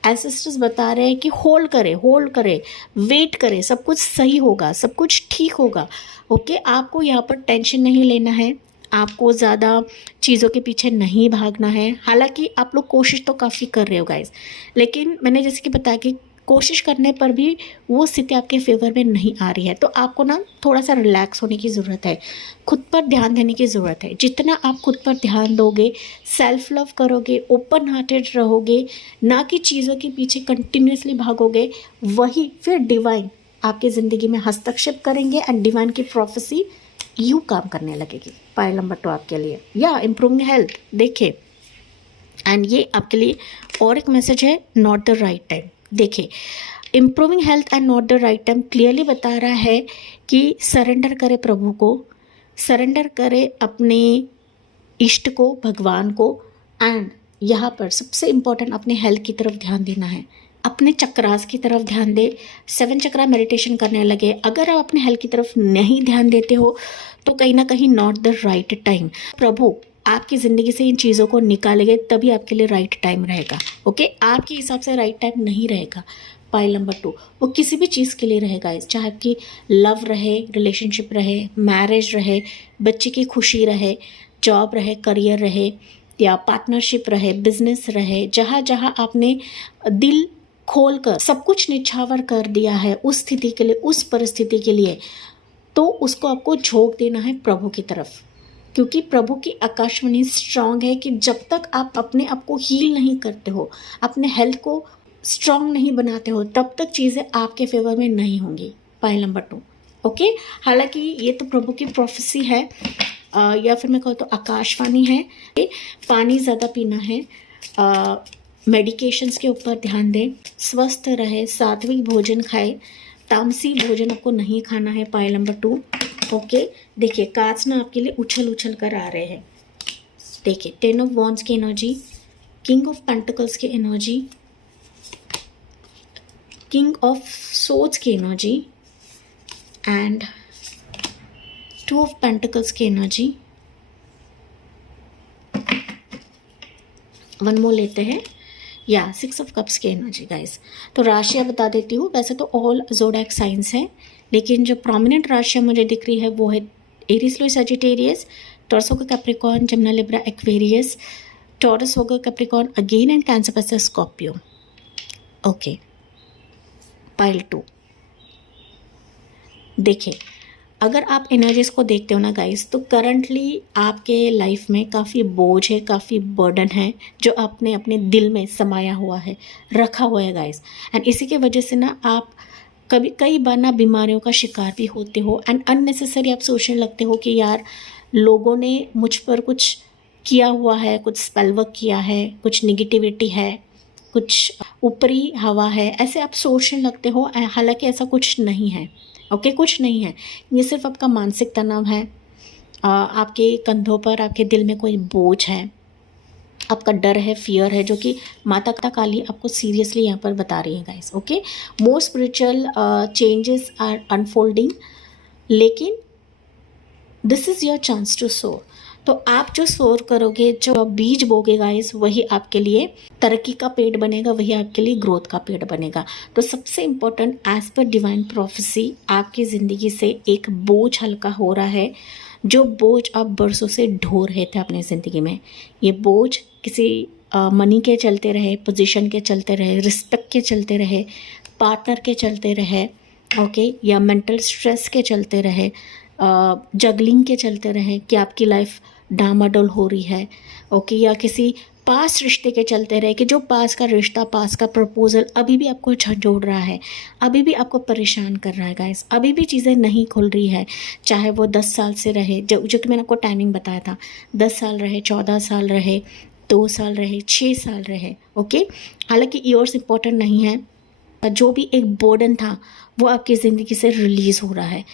एंसेस्टर्स बता रहे हैं कि होल्ड करे, वेट करे, सब कुछ सही होगा, सब कुछ ठीक होगा। ओके आपको यहाँ पर टेंशन नहीं लेना है, आपको ज़्यादा चीज़ों के पीछे नहीं भागना है। हालांकि आप लोग कोशिश तो काफ़ी कर रहे हो गाइस, लेकिन मैंने जैसे कि बताया कि कोशिश करने पर भी वो स्थिति आपके फेवर में नहीं आ रही है। तो आपको ना थोड़ा सा रिलैक्स होने की ज़रूरत है, खुद पर ध्यान देने की ज़रूरत है। जितना आप खुद पर ध्यान दोगे, सेल्फ लव करोगे, ओपन हार्टेड रहोगे, ना कि चीज़ों के पीछे कंटिन्यूसली भागोगे, वही फिर डिवाइन आपकी ज़िंदगी में हस्तक्षेप करेंगे एंड डिवाइन की प्रोफेसी यूँ काम करने लगेगी। पाइल नंबर 2 आपके लिए या इम्प्रूविंग हेल्थ। देखिए एंड ये आपके लिए और एक मैसेज है, नॉट द राइट टाइम। देखिए improving health and not the right time clearly बता रहा है कि सरेंडर करे प्रभु को, सरेंडर करे अपने इष्ट को, भगवान को, एंड यहाँ पर सबसे इम्पोर्टेंट अपने हेल्थ की तरफ ध्यान देना है, अपने चक्रास की तरफ ध्यान दे, 7 चक्रा मेडिटेशन करने लगे। अगर आप अपने हेल्थ की तरफ नहीं ध्यान देते हो तो कहीं ना कहीं नॉट द राइट टाइम। प्रभु आपकी ज़िंदगी से इन चीज़ों को निकालेंगे, तभी आपके लिए राइट टाइम रहेगा। ओके आपके हिसाब से राइट टाइम नहीं रहेगा। पाइल नंबर 2 वो किसी भी चीज़ के लिए रहेगा, चाहे आपकी लव रहे, रिलेशनशिप रहे, मैरिज रहे, बच्चे की खुशी रहे, जॉब रहे, करियर रहे, या पार्टनरशिप रहे, बिजनेस रहे, जहाँ जहाँ आपने दिल खोलकर सब कुछ निछावर कर दिया है उस स्थिति के लिए, उस परिस्थिति के लिए, तो उसको आपको झोंक देना है प्रभु की तरफ, क्योंकि प्रभु की आकाशवाणी स्ट्रांग है कि जब तक आप अपने आप को हील नहीं करते हो, अपने हेल्थ को स्ट्रांग नहीं बनाते हो, तब तक चीज़ें आपके फेवर में नहीं होंगी। Pile number 2 okay. हालांकि ये तो प्रभु की प्रोफेसी है, या फिर मैं कहूँ तो आकाशवाणी है। पानी ज़्यादा पीना है, मेडिकेशंस के ऊपर ध्यान दें, स्वस्थ रहे, सात्विक भोजन खाए, तामसी भोजन आपको नहीं खाना है। Pile number 2 okay. देखिए कार्ड्स ना आपके लिए उछल उछल कर आ रहे हैं। देखिए 10 ऑफ वॉन्ड्स की एनर्जी, किंग ऑफ पेंटिकल्स की एनर्जी, किंग ऑफ सोर्ड्स की एनर्जी, एंड 2 ऑफ पेंटिकल्स की एनर्जी। वन मोर लेते हैं, या 6 ऑफ कप्स की एनर्जी गाइस। तो राशियाँ बता देती हूँ। वैसे तो ऑल ज़ोडिएक साइंस हैं, लेकिन जो प्रोमिनेंट राशियाँ मुझे दिख रही है वो है एरीज, लो, सजिटेरियस, टॉरस होगा Capricorn, Jamuna, Libra, Aquarius, taurus होगा कैप्रिकॉर्न अगेन, एंड कैंसर पैसा स्कॉर्पियो। ओके पाइल 2 देखिए अगर आप एनर्जीज को देखते हो ना गाइस, तो करंटली आपके लाइफ में काफ़ी बोझ है, काफ़ी बर्डन है जो आपने अपने दिल में समाया हुआ है, रखा हुआ है गाइस, एंड इसी के वजह से ना आप कभी कई बार ना बीमारियों का शिकार भी होते हो एंड अननेसेसरी आप सोचने लगते हो कि यार लोगों ने मुझ पर कुछ किया हुआ है, कुछ स्पेल वर्क किया है, कुछ निगेटिविटी है, कुछ ऊपरी हवा है, ऐसे आप सोचने लगते हो। हालांकि ऐसा कुछ नहीं है। ओके, कुछ नहीं है। ये सिर्फ आपका मानसिक तनाव है। आपके कंधों पर, आपके दिल में कोई बोझ है, आपका डर है, फियर है, जो कि माता काली आपको सीरियसली यहाँ पर बता रही है guys. Okay, more spiritual changes are unfolding, लेकिन this is your chance to soar. तो आप जो सोर करोगे, जो बीज बोगे गाइस, वही आपके लिए तरक्की का पेड़ बनेगा, वही आपके लिए ग्रोथ का पेड़ बनेगा। तो सबसे important, as per divine prophecy, आपकी ज़िंदगी से एक बोझ हल्का हो रहा है। जो बोझ आप बरसों से ढो रहे थे अपनी ज़िंदगी में, ये बोझ किसी मनी के चलते रहे, पोजीशन के चलते रहे, रिस्पेक्ट के चलते रहे, पार्टनर के चलते रहे, ओके, या मेंटल स्ट्रेस के चलते रहे, जगलिंग के चलते रहे कि आपकी लाइफ डामाडोल हो रही है, ओके, या किसी पास रिश्ते के चलते रहे कि जो पास का रिश्ता, पास का प्रपोजल अभी भी आपको झंझोड़ रहा है, अभी भी आपको परेशान कर रहा है गाइस, अभी भी चीज़ें नहीं खुल रही है। चाहे वो 10 साल से रहे, जो कि मैंने आपको टाइमिंग बताया था, 10 साल रहे, 14 साल रहे, 2 साल रहे, 6 साल रहे, ओके। हालांकि ईयर्स इंपॉर्टेंट नहीं है। जो भी एक बर्डन था वो आपकी ज़िंदगी से रिलीज़ हो रहा है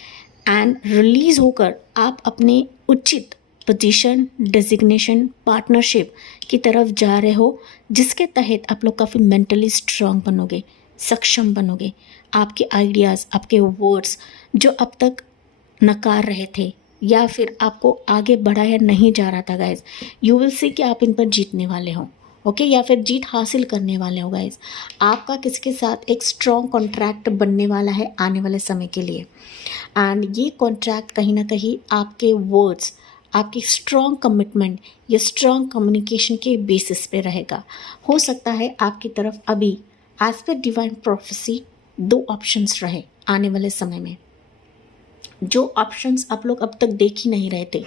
एंड रिलीज़ होकर आप अपने उचित पोजीशन, डेजिग्नेशन, पार्टनरशिप की तरफ जा रहे हो, जिसके तहत आप लोग काफ़ी मेंटली स्ट्रांग बनोगे, सक्षम बनोगे। आपके आइडियाज़, आपके वर्ड्स जो अब तक नकार रहे थे या फिर आपको आगे बढ़ाया नहीं जा रहा था गाइज, यू विल सी कि आप इन पर जीतने वाले हो, ओके, या फिर जीत हासिल करने वाले हो गाइज। आपका किसी के साथ एक स्ट्रॉन्ग कॉन्ट्रैक्ट बनने वाला है आने वाले समय के लिए एंड ये कॉन्ट्रैक्ट कहीं ना कहीं आपके वर्ड्स, आपकी स्ट्रॉन्ग कमिटमेंट या स्ट्रॉन्ग कम्युनिकेशन के बेसिस पे रहेगा। हो सकता है आपकी तरफ अभी as per divine prophecy 2 options रहे आने वाले समय में, जो ऑप्शंस आप लोग अब तक देख ही नहीं रहे थे,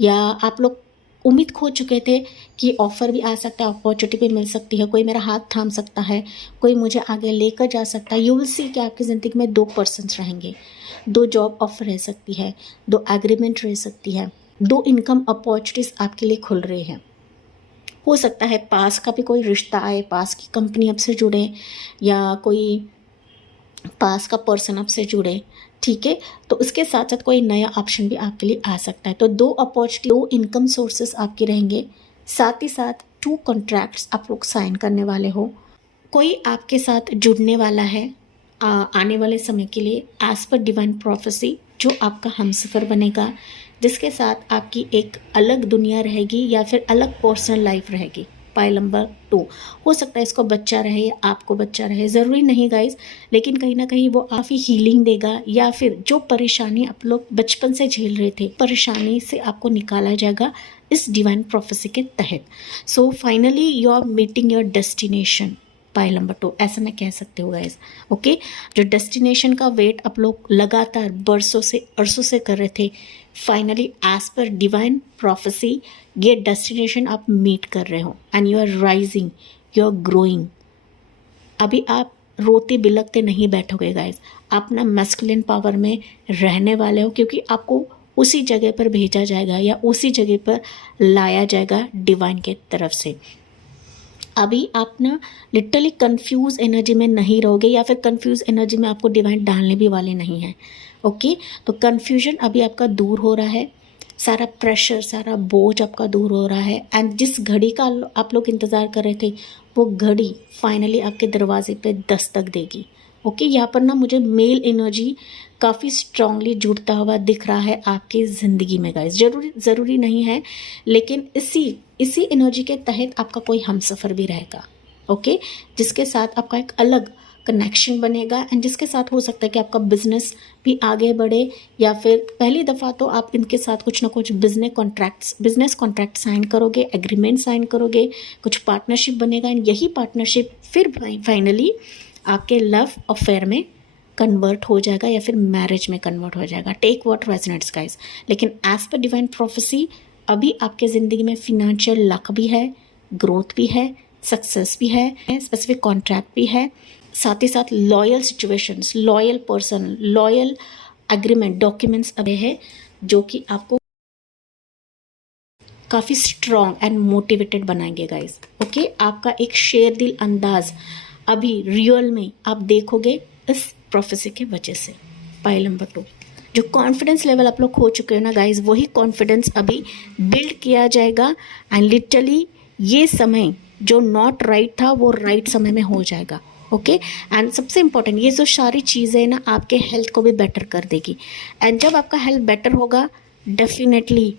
या आप लोग उम्मीद खो चुके थे कि ऑफ़र भी आ सकता है, अपॉर्चुनिटी भी मिल सकती है, कोई मेरा हाथ थाम सकता है, कोई मुझे आगे लेकर जा सकता है। यू विल सी कि आपकी ज़िंदगी में 2 पर्सन्स रहेंगे, 2 जॉब ऑफर रह सकती है, 2 एग्रीमेंट रह सकती है, 2 इनकम अपॉर्चुनिटीज़ आपके लिए खुल रही है। हो सकता है पास का भी कोई रिश्ता आए, पास की कंपनी आपसे जुड़े, या कोई पास का पर्सन आपसे जुड़े, ठीक है। तो उसके साथ साथ कोई नया ऑप्शन भी आपके लिए आ सकता है। तो 2 अपॉर्चुनिटी, 2 इनकम सोर्सेस आपके रहेंगे, साथ ही साथ 2 कॉन्ट्रैक्ट्स आप लोग साइन करने वाले हो। कोई आपके साथ जुड़ने वाला है आने वाले समय के लिए एज पर डिवाइन प्रोफेसी, जो आपका हमसफ़र बनेगा, जिसके साथ आपकी एक अलग दुनिया रहेगी या फिर अलग पर्सनल लाइफ रहेगी। पाइल नंबर 2, हो सकता है इसको बच्चा रहे या आपको बच्चा रहे, ज़रूरी नहीं गाइज, लेकिन कहीं ना कहीं वो काफ़ी हीलिंग देगा, या फिर जो परेशानी आप लोग बचपन से झेल रहे थे, परेशानी से आपको निकाला जाएगा इस डिवाइन प्रोफेसी के तहत। So finally you are meeting your destination, pile number 2, ऐसा मैं कह सकती हूँ गाइज, ओके। जो डेस्टिनेशन का वेट आप लोग लगातार बरसों से अरसों से कर रहे थे, finally as per divine prophecy ये डेस्टिनेशन आप मीट कर रहे हो and you are rising, you are growing. अभी आप रोते बिलखते नहीं बैठोगे गाइज, आप ना मैस्कुलिन पावर में रहने वाले हो, क्योंकि आपको उसी जगह पर भेजा जाएगा या उसी जगह पर लाया जाएगा डिवाइन के तरफ से। अभी आप ना लिटरली कंफ्यूज एनर्जी में नहीं रहोगे, या फिर कंफ्यूज एनर्जी में आपको डिवाइन डालने भी वाले नहीं हैं, ओके। तो कंफ्यूजन अभी आपका दूर हो रहा है, सारा प्रेशर, सारा बोझ आपका दूर हो रहा है एंड जिस घड़ी का आप लोग इंतज़ार कर रहे थे, वो घड़ी फाइनली आपके दरवाजे पे दस्तक देगी, ओके। यहाँ पर ना मुझे मेल एनर्जी काफ़ी स्ट्रांगली जुड़ता हुआ दिख रहा है आपकी ज़िंदगी में गाइस। ज़रूरी नहीं है, लेकिन इसी एनर्जी के तहत आपका कोई हमसफ़र भी रहेगा, ओके, जिसके साथ आपका एक अलग कनेक्शन बनेगा एंड जिसके साथ हो सकता है कि आपका बिजनेस भी आगे बढ़े, या फिर पहली दफ़ा तो आप इनके साथ कुछ ना कुछ बिजनेस कॉन्ट्रैक्ट साइन करोगे, एग्रीमेंट साइन करोगे, कुछ पार्टनरशिप बनेगा एंड यही पार्टनरशिप फिर फाइनली आपके लव अफेयर में कन्वर्ट हो जाएगा या फिर मैरिज में कन्वर्ट हो जाएगा। Take what resonates guys. लेकिन एज पर डिवाइन प्रोफेसी अभी आपके ज़िंदगी में फिनेंशियल लक भी है, ग्रोथ भी है, सक्सेस भी है, स्पेसिफिक कॉन्ट्रैक्ट भी है, साथ ही साथ loyal situations, loyal person, loyal agreement, documents अभी है जो कि आपको काफ़ी स्ट्रॉन्ग एंड मोटिवेटेड बनाएंगे गाइस। ओके, आपका एक शेर दिल अंदाज अभी रियल में आप देखोगे इस प्रोफेसी के वजह से। पाइल नंबर 2, जो कॉन्फिडेंस लेवल आप लोग खो चुके हो ना गाइस, वही कॉन्फिडेंस अभी बिल्ड किया जाएगा एंड लिटरली ये समय जो नॉट राइट था वो राइट समय में हो जाएगा। ओके, एंड सबसे इम्पोर्टेंट ये जो सारी चीज़ें ना आपके हेल्थ को भी बेटर कर देगी। एंड जब आपका हेल्थ बेटर होगा डेफिनेटली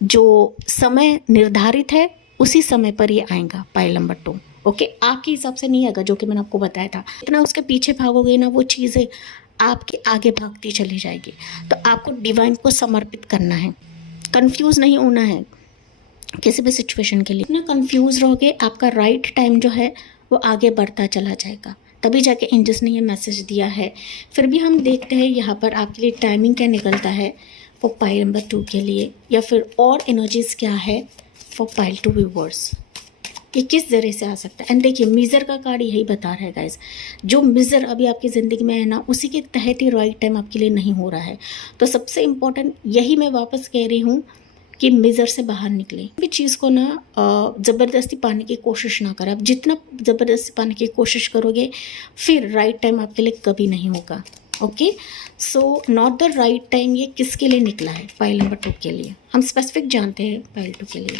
जो समय निर्धारित है उसी समय पर ये आएगा। पाइल नंबर 2, ओके, आपके हिसाब से नहीं आएगा, जो कि मैंने आपको बताया था। इतना उसके पीछे भागोगे ना, वो चीज़ें आपके आगे भागती चली जाएगी। तो आपको डिवाइन को समर्पित करना है, कंफ्यूज नहीं होना है किसी भी सिचुएशन के लिए। इतना कंफ्यूज रहोगे आपका राइट टाइम जो है वो आगे बढ़ता चला जाएगा। तभी जाके एंजल्स ने ये मैसेज दिया है। फिर भी हम देखते हैं यहाँ पर आपके लिए टाइमिंग क्या निकलता है फॉर पाइल नंबर 2 के लिए, या फिर और एनर्जीज क्या है फॉर पाइल 2 व्यूअर्स, ये किस जरिए से आ सकता है। एंड देखिए मिजर का कार्ड यही बता रहा है गाइस, जो मिजर अभी आपकी ज़िंदगी में है ना, उसी के तहत ही राइट टाइम आपके लिए नहीं हो रहा है। तो सबसे इम्पोर्टेंट यही मैं वापस कह रही हूँ कि मिजर से बाहर निकले। भी चीज़ को ना ज़बरदस्ती पाने की कोशिश ना करें। आप जितना ज़बरदस्ती पाने की कोशिश करोगे फिर राइट टाइम आपके लिए कभी नहीं होगा। Okay, so not the right time ये किसके लिए निकला है? पाइल नंबर 2 के लिए। हम स्पेसिफिक जानते हैं पाइल 2 के लिए।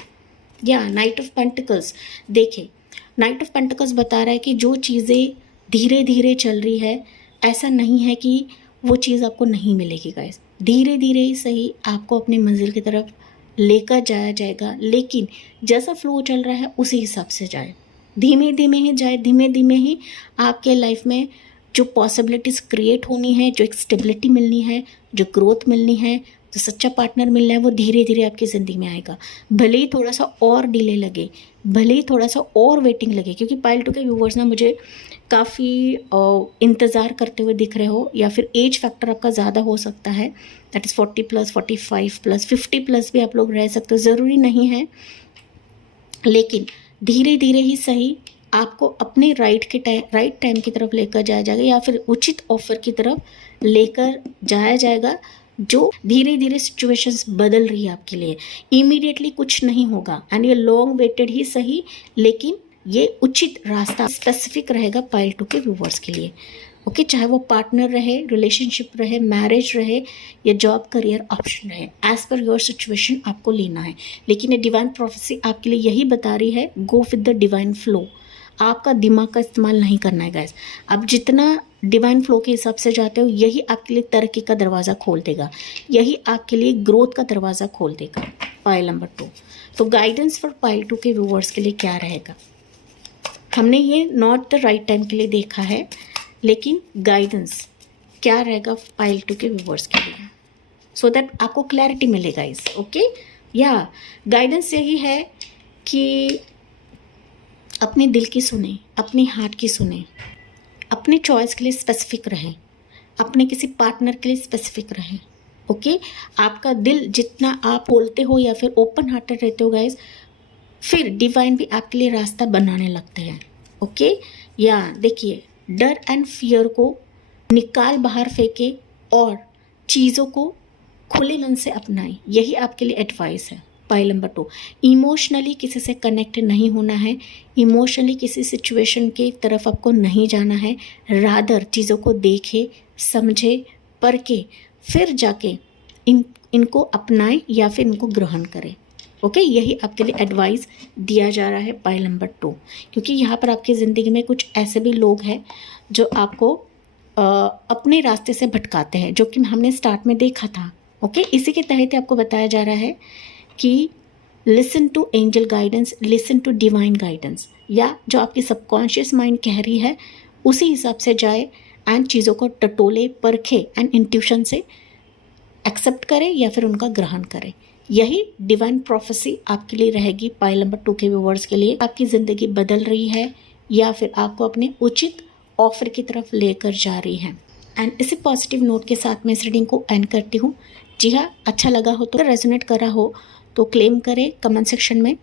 या नाइट ऑफ पेंटिकल्स, देखिए नाइट ऑफ पेंटिकल्स बता रहा है कि जो चीज़ें धीरे धीरे चल रही है, ऐसा नहीं है कि वो चीज़ आपको नहीं मिलेगी गाइस। धीरे धीरे ही सही आपको अपनी मंजिल की तरफ लेकर जाया जाएगा, लेकिन जैसा फ्लो चल रहा है उसी हिसाब से जाए, धीमे धीमे ही जाए। धीमे धीमे ही आपके लाइफ में जो पॉसिबिलिटीज़ क्रिएट होनी है, जो एक स्टेबिलिटी मिलनी है, जो ग्रोथ मिलनी है, जो सच्चा पार्टनर मिलना है, वो धीरे धीरे आपकी ज़िंदगी में आएगा। भले ही थोड़ा सा और डिले लगे, भले ही थोड़ा सा और वेटिंग लगे, क्योंकि पाइल 2 के व्यूवर्स ना मुझे काफ़ी इंतज़ार करते हुए दिख रहे हो, या फिर एज फैक्टर आपका ज़्यादा हो सकता है, दैट इज़ 40+, 45+, 50+ भी आप लोग रह सकते हो, ज़रूरी नहीं है। लेकिन धीरे धीरे ही सही आपको अपने राइट टाइम की तरफ लेकर जाया जाएगा, या फिर उचित ऑफर की तरफ लेकर जाया जाएगा, जो धीरे धीरे सिचुएशंस बदल रही है आपके लिए। इमीडिएटली कुछ नहीं होगा एंड ये लॉन्ग वेटेड ही सही, लेकिन ये उचित रास्ता स्पेसिफिक रहेगा पाइल 2 के व्यूवर्स के लिए। ओके, चाहे वो पार्टनर रहे, रिलेशनशिप रहे, मैरिज रहे, या जॉब करियर ऑप्शन रहे, एज पर योर सिचुएशन आपको लेना है। लेकिन ये डिवाइन प्रोफेसी आपके लिए यही बता रही है, go with the divine flow. आपका दिमाग का इस्तेमाल नहीं करना है गाइस। आप जितना डिवाइन फ्लो के हिसाब से जाते हो, यही आपके लिए तरक्की का दरवाज़ा खोल देगा, यही आपके लिए ग्रोथ का दरवाज़ा खोल देगा। पाइल नंबर 2, तो गाइडेंस फॉर पाइल 2 के व्यूवर्स के लिए क्या रहेगा? हमने ये नॉट द राइट टाइम के लिए देखा है, लेकिन गाइडेंस क्या रहेगा पाइल 2 के व्यूवर्स के लिए, सो दैट आपको क्लैरिटी मिले गाइस। ओके, या गाइडेंस यही है कि अपने दिल की सुने, अपनी हार्ट की सुने, अपने चॉइस के लिए स्पेसिफिक रहें, अपने किसी पार्टनर के लिए स्पेसिफिक रहें। ओके, आपका दिल जितना आप बोलते हो या फिर ओपन हार्टेड रहते हो गाइस, फिर डिवाइन भी आपके लिए रास्ता बनाने लगते हैं। ओके, या देखिए डर एंड फियर को निकाल बाहर फेंके और चीज़ों को खुले मन से अपनाएं, यही आपके लिए एडवाइस है। पाइल नंबर 2, इमोशनली किसी से कनेक्ट नहीं होना है, इमोशनली किसी सिचुएशन की तरफ आपको नहीं जाना है, रादर चीज़ों को देखे, समझे, परखे, फिर जाके इनको अपनाएं या फिर इनको ग्रहण करें। ओके, यही आपके लिए एडवाइस दिया जा रहा है पाइल नंबर 2, क्योंकि यहाँ पर आपकी ज़िंदगी में कुछ ऐसे भी लोग हैं जो आपको अपने रास्ते से भटकाते हैं, जो कि हमने स्टार्ट में देखा था। ओके, इसी के तहत आपको बताया जा रहा है कि listen to angel guidance, listen to divine guidance, या जो आपकी सबकॉन्शियस माइंड कह रही है उसी हिसाब से जाए एंड चीज़ों को टटोले, परखे एंड इंट्यूशन से एक्सेप्ट करें या फिर उनका ग्रहण करें। यही डिवाइन प्रोफेसी आपके लिए रहेगी पाइल नंबर 2 के व्यूअर्स के लिए। आपकी ज़िंदगी बदल रही है या फिर आपको अपने उचित ऑफर की तरफ लेकर जा रही है। एंड इसी पॉजिटिव नोट के साथ मैं इस रीडिंग को एंड करती हूँ। जी हाँ, अच्छा लगा हो तो, रेजोनेट कर रहा हो तो क्लेम करें कमेंट सेक्शन में,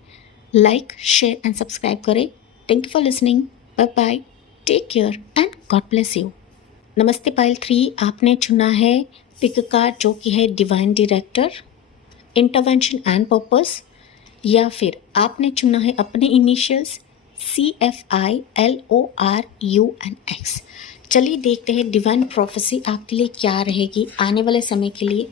लाइक, शेयर एंड सब्सक्राइब करें। Thank you for listening, bye bye. Take care and God bless you. नमस्ते पाइल 3, आपने चुना है पिक कार्ड जो कि है divine director, intervention and purpose, या फिर आपने चुना है अपने इनिशियल्स CFILORUNX। चलिए देखते हैं डिवाइन प्रोफेसी आपके लिए क्या रहेगी आने वाले समय के लिए।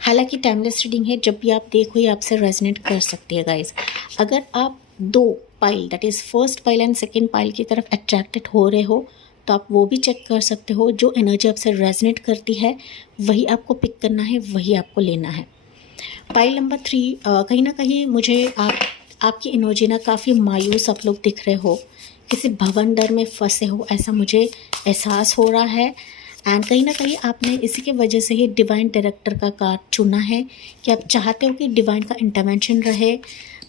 हालांकि टाइमलेस रीडिंग है, जब भी आप देखो ये आपसे रेजोनेट कर सकती है गाइज। अगर आप दो pile that is first pile and second pile की तरफ अट्रैक्टेड हो रहे हो तो आप वो भी चेक कर सकते हो। जो एनर्जी आपसे रेजोनेट करती है वही आपको पिक करना है, वही आपको लेना है। पाइल नंबर 3, कहीं ना कहीं मुझे आपकी एनर्जी ना काफ़ी मायूस आप लोग दिख रहे हो, किसी भवंडर में फंसे हो ऐसा मुझे एहसास हो रहा है। एंड कहीं ना कहीं आपने इसी के वजह से ही डिवाइन डायरेक्टर का कार्ड चुना है कि आप चाहते हो कि डिवाइन का इंटरवेंशन रहे,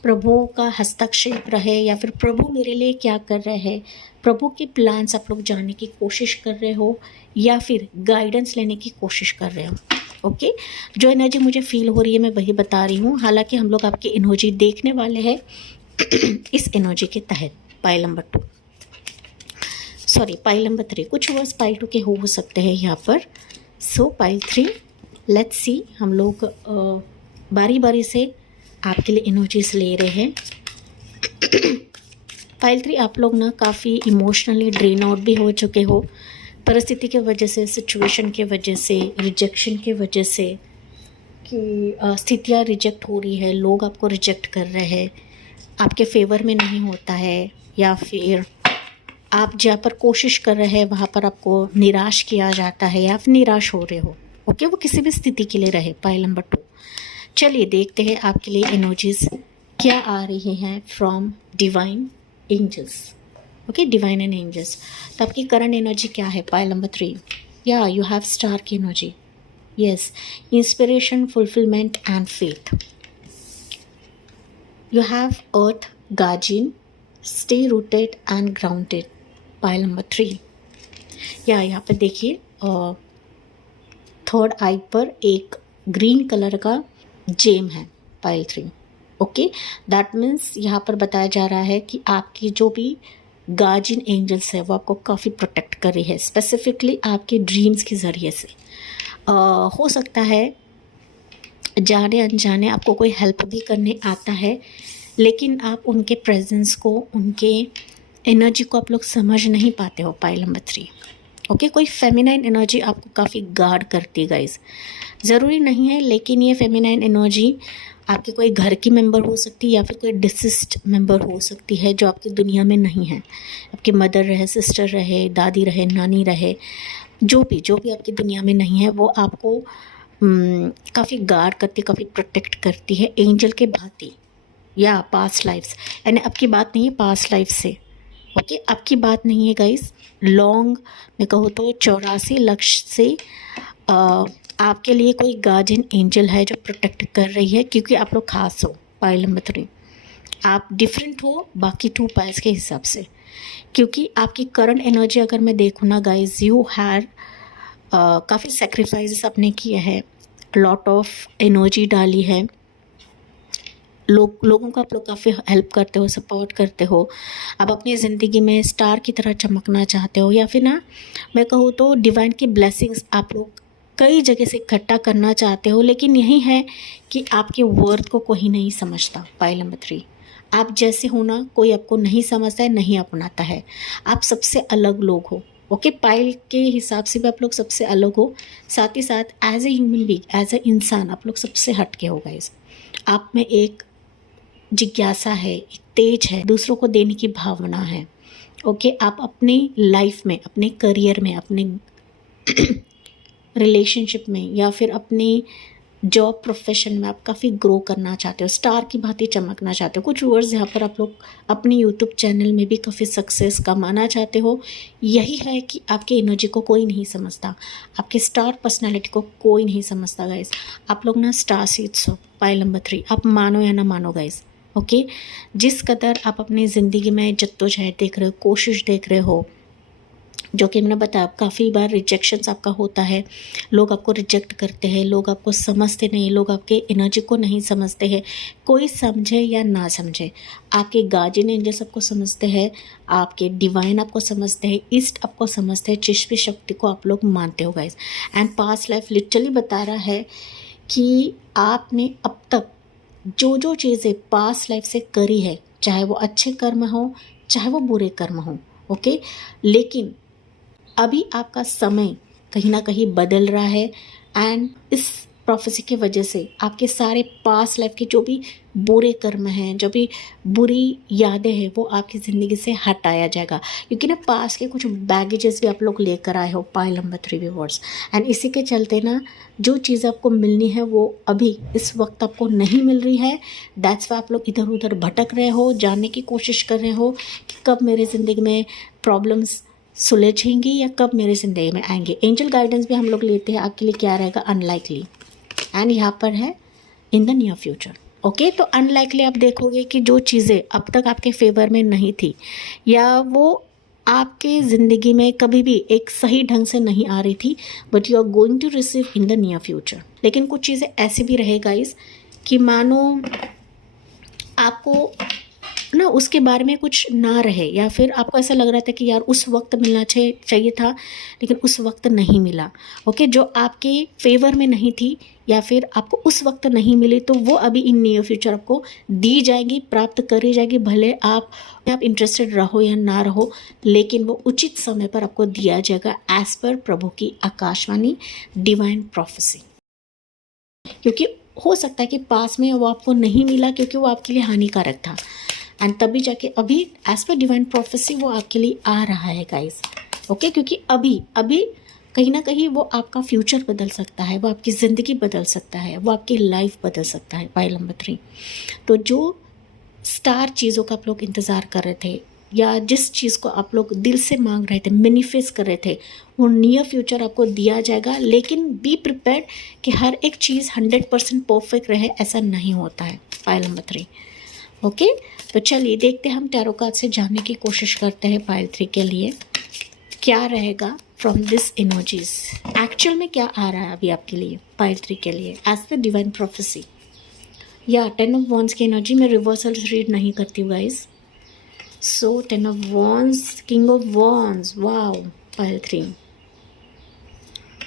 प्रभु का हस्तक्षेप रहे, या फिर प्रभु मेरे लिए क्या कर रहे हैं, प्रभु के प्लान्स आप लोग जानने की कोशिश कर रहे हो, या फिर गाइडेंस लेने की कोशिश कर रहे हो। ओके, जो एनर्जी मुझे फील हो रही है मैं वही बता रही हूँ। हालांकि हम लोग आपकी एनर्जी देखने वाले हैं इस एनर्जी के तहत। Pile number 2, sorry pile number 3, कुछ वर्ड्स पाइल 2 के हो सकते हैं यहाँ पर। सो पाइल 3, लेट्स सी, हम लोग बारी बारी से आपके लिए एनर्जीज ले रहे हैं। पाइल 3, आप लोग ना काफ़ी इमोशनली ड्रेन आउट भी हो चुके हो, परिस्थिति के वजह से, सिचुएशन के वजह से, रिजेक्शन के वजह से, कि स्थितियाँ रिजेक्ट हो रही है, लोग आपको रिजेक्ट कर रहे हैं, आपके फेवर में नहीं होता है, या फिर आप जहाँ पर कोशिश कर रहे हैं वहाँ पर आपको निराश किया जाता है, या फिर निराश हो रहे हो। ओके, वो किसी भी स्थिति के लिए रहे। पाइल नंबर 2, चलिए देखते हैं आपके लिए एनर्जीज क्या आ रही हैं from divine angels. Okay, divine and angels. तो आपकी करंट एनर्जी क्या है? पाइल नंबर 3, या यू हैव स्टार की energy. Yes, inspiration, fulfilment and faith. You have earth guardian, stay rooted and grounded. Pile number 3, या यहाँ पर देखिए थर्ड आई पर एक ग्रीन कलर का जेम है। पाइल 3, ओके, दैट मीन्स यहाँ पर बताया जा रहा है कि आपकी जो भी गार्जियन एंजल्स है वो आपको काफ़ी प्रोटेक्ट कर रही है, स्पेसिफिकली आपके ड्रीम्स के ज़रिए से। हो सकता है जाने अनजाने आपको कोई हेल्प भी करने आता है, लेकिन आप उनके प्रेजेंस को, उनके एनर्जी को आप लोग समझ नहीं पाते हो। पाइल नंबर 3, ओके, कोई फेमिनाइन एनर्जी आपको काफ़ी गार्ड करती है गाइज। ज़रूरी नहीं है, लेकिन ये फेमिनाइन एनर्जी आपके कोई घर की मेंबर हो सकती है, या फिर कोई डिसिस्ड मेंबर हो सकती है जो आपकी दुनिया में नहीं है। आपकी मदर रहे, सिस्टर रहे, दादी रहे, नानी रहे, जो भी आपकी दुनिया में नहीं है, वो आपको काफ़ी गार्ड करती, काफ़ी प्रोटेक्ट करती है एंजल के भांति, या पास्ट लाइफ्स। यानी आपकी बात नहीं है पास्ट लाइफ से। ओके, आपकी बात नहीं है गाइस, लॉन्ग मैं कहूँ तो 84 लक्ष्य से आपके लिए कोई गार्जियन एंजल है जो प्रोटेक्ट कर रही है, क्योंकि आप लोग खास हो। पाइल नंबर 3, आप डिफरेंट हो बाकी 2 पाइल्स के हिसाब से, क्योंकि आपकी करंट एनर्जी अगर मैं देखूँ ना गाइज, यू हैव काफ़ी सेक्रीफाइसेस आपने किए हैं, लॉट ऑफ एनर्जी डाली है, लोगों को आप लोग काफ़ी हेल्प करते हो, सपोर्ट करते हो। आप अपनी ज़िंदगी में स्टार की तरह चमकना चाहते हो, या फिर ना मैं कहूँ तो डिवाइन की ब्लेसिंग्स आप लोग कई जगह से इकट्ठा करना चाहते हो, लेकिन यही है कि आपके वर्थ को कोई नहीं समझता। पाइल नंबर 3, आप जैसे हो ना, कोई आपको नहीं समझता है, नहीं अपनाता है, आप सबसे अलग लोग हो। ओके, पाइल के हिसाब से भी आप लोग सबसे अलग हो, साथ ही साथ as a human being, as a इंसान आप लोग सबसे हटके हो गाइस। आप में एक जिज्ञासा है, एक तेज है, दूसरों को देने की भावना है। ओके, आप अपनी लाइफ में, अपने करियर में, अपने रिलेशनशिप में, या फिर अपनी जॉब प्रोफेशन में आप काफ़ी ग्रो करना चाहते हो, स्टार की भांति चमकना चाहते हो। कुछ व्यूअर्स यहाँ पर आप लोग अपने यूट्यूब चैनल में भी काफ़ी सक्सेस कमाना चाहते हो। यही है कि आपकी एनर्जी को कोई नहीं समझता, आपके स्टार पर्सनालिटी को कोई नहीं समझता गाइस। आप लोग ना स्टार सीड्स हो। पाइल नंबर 3, आप मानो या ना मानो गाइस। ओके, जिस कदर आप अपनी ज़िंदगी में जद्दोजहद देख रहे हो, कोशिश देख रहे हो, जो कि मैंने बताया काफ़ी बार रिजेक्शंस आपका होता है, लोग आपको रिजेक्ट करते हैं, लोग आपको समझते नहीं, लोग आपके एनर्जी को नहीं समझते हैं, कोई समझे या ना समझे, आपके गार्जियन एंजल्स आपको समझते हैं, आपके डिवाइन आपको समझते हैं, ईस्ट आपको समझते हैं, चिश्ती शक्ति को आप लोग मानते हो guys. And past life literally बता रहा है कि आपने अब तक जो जो चीज़ें पास्ट लाइफ से करी है, चाहे वो अच्छे कर्म हो चाहे वो बुरे कर्म हो, ओके, लेकिन अभी आपका समय कहीं ना कहीं बदल रहा है। एंड इस प्रोफेसी की वजह से आपके सारे पास्ट लाइफ के जो भी बुरे कर्म हैं, जो भी बुरी यादें हैं, वो आपकी ज़िंदगी से हटाया जाएगा, क्योंकि ना पास्ट के कुछ बैगेजेस भी आप लोग लेकर आए हो पाइल नंबर 3 व्यूअर्स। एंड इसी के चलते ना जो चीज़ आपको मिलनी है वो अभी इस वक्त आपको नहीं मिल रही है। दैट्स वाई आप लोग इधर उधर भटक रहे हो, जानने की कोशिश कर रहे हो कि कब मेरे ज़िंदगी में प्रॉब्लम्स सुलझेंगी या कब मेरे ज़िंदगी में आएंगे। एंजल गाइडेंस भी हम लोग लेते हैं, आपके लिए क्या रहेगा, अनलाइकली, एंड यहाँ पर है इन द नियर फ्यूचर, ओके। तो अनलाइकली आप देखोगे कि जो चीज़ें अब तक आपके फेवर में नहीं थी या वो आपके ज़िंदगी में कभी भी एक सही ढंग से नहीं आ रही थी, but you are going to receive in the near future. लेकिन कुछ चीज़ें ऐसी भी रहेगा इस कि मानो आपको ना उसके बारे में कुछ ना रहे, या फिर आपको ऐसा लग रहा था कि यार उस वक्त मिलना चाहिए था लेकिन उस वक्त नहीं मिला, ओके। जो आपके फेवर में नहीं थी या फिर आपको उस वक्त नहीं मिली, तो वो अभी इन नियर फ्यूचर आपको दी जाएगी, प्राप्त करी जाएगी। भले आप इंटरेस्टेड रहो या ना रहो, लेकिन वो उचित समय पर आपको दिया जाएगा एज पर प्रभु की आकाशवाणी, डिवाइन प्रोफेसी। क्योंकि हो सकता है कि पास में वो आपको नहीं मिला क्योंकि वो आपके लिए हानिकारक था, एंड तभी जाके अभी एज पर डिवाइन प्रोफेसी वो आपके लिए आ रहा है गाइस, ओके। क्योंकि अभी कहीं ना कहीं वो आपका फ्यूचर बदल सकता है, वो आपकी ज़िंदगी बदल सकता है, वो आपकी लाइफ बदल सकता है। पाइल नंबर 3, तो जो स्टार चीज़ों का आप लोग इंतज़ार कर रहे थे या जिस चीज़ को आप लोग दिल से मांग रहे थे, मैनिफेस्ट कर रहे थे, वो नियर फ्यूचर आपको दिया जाएगा। लेकिन बी प्रिपेयर्ड कि हर एक चीज़ 100% परफेक्ट रहे, ऐसा नहीं होता है। Pile number 3, okay. तो चलिए देखते हैं, हम टैरो कार्ड से जानने की कोशिश करते हैं पाइल 3 के लिए क्या रहेगा फ्रॉम दिस एनर्जीज। एक्चुअल में क्या आ रहा है अभी आपके लिए पाइल 3 के लिए एज पर डिवाइन प्रोफेसी। या 10 ऑफ वॉन्ड्स की एनर्जी में रिवर्सल रीड नहीं करती हूँ guys. So 10 of wands, king of wands, wow, pile 3,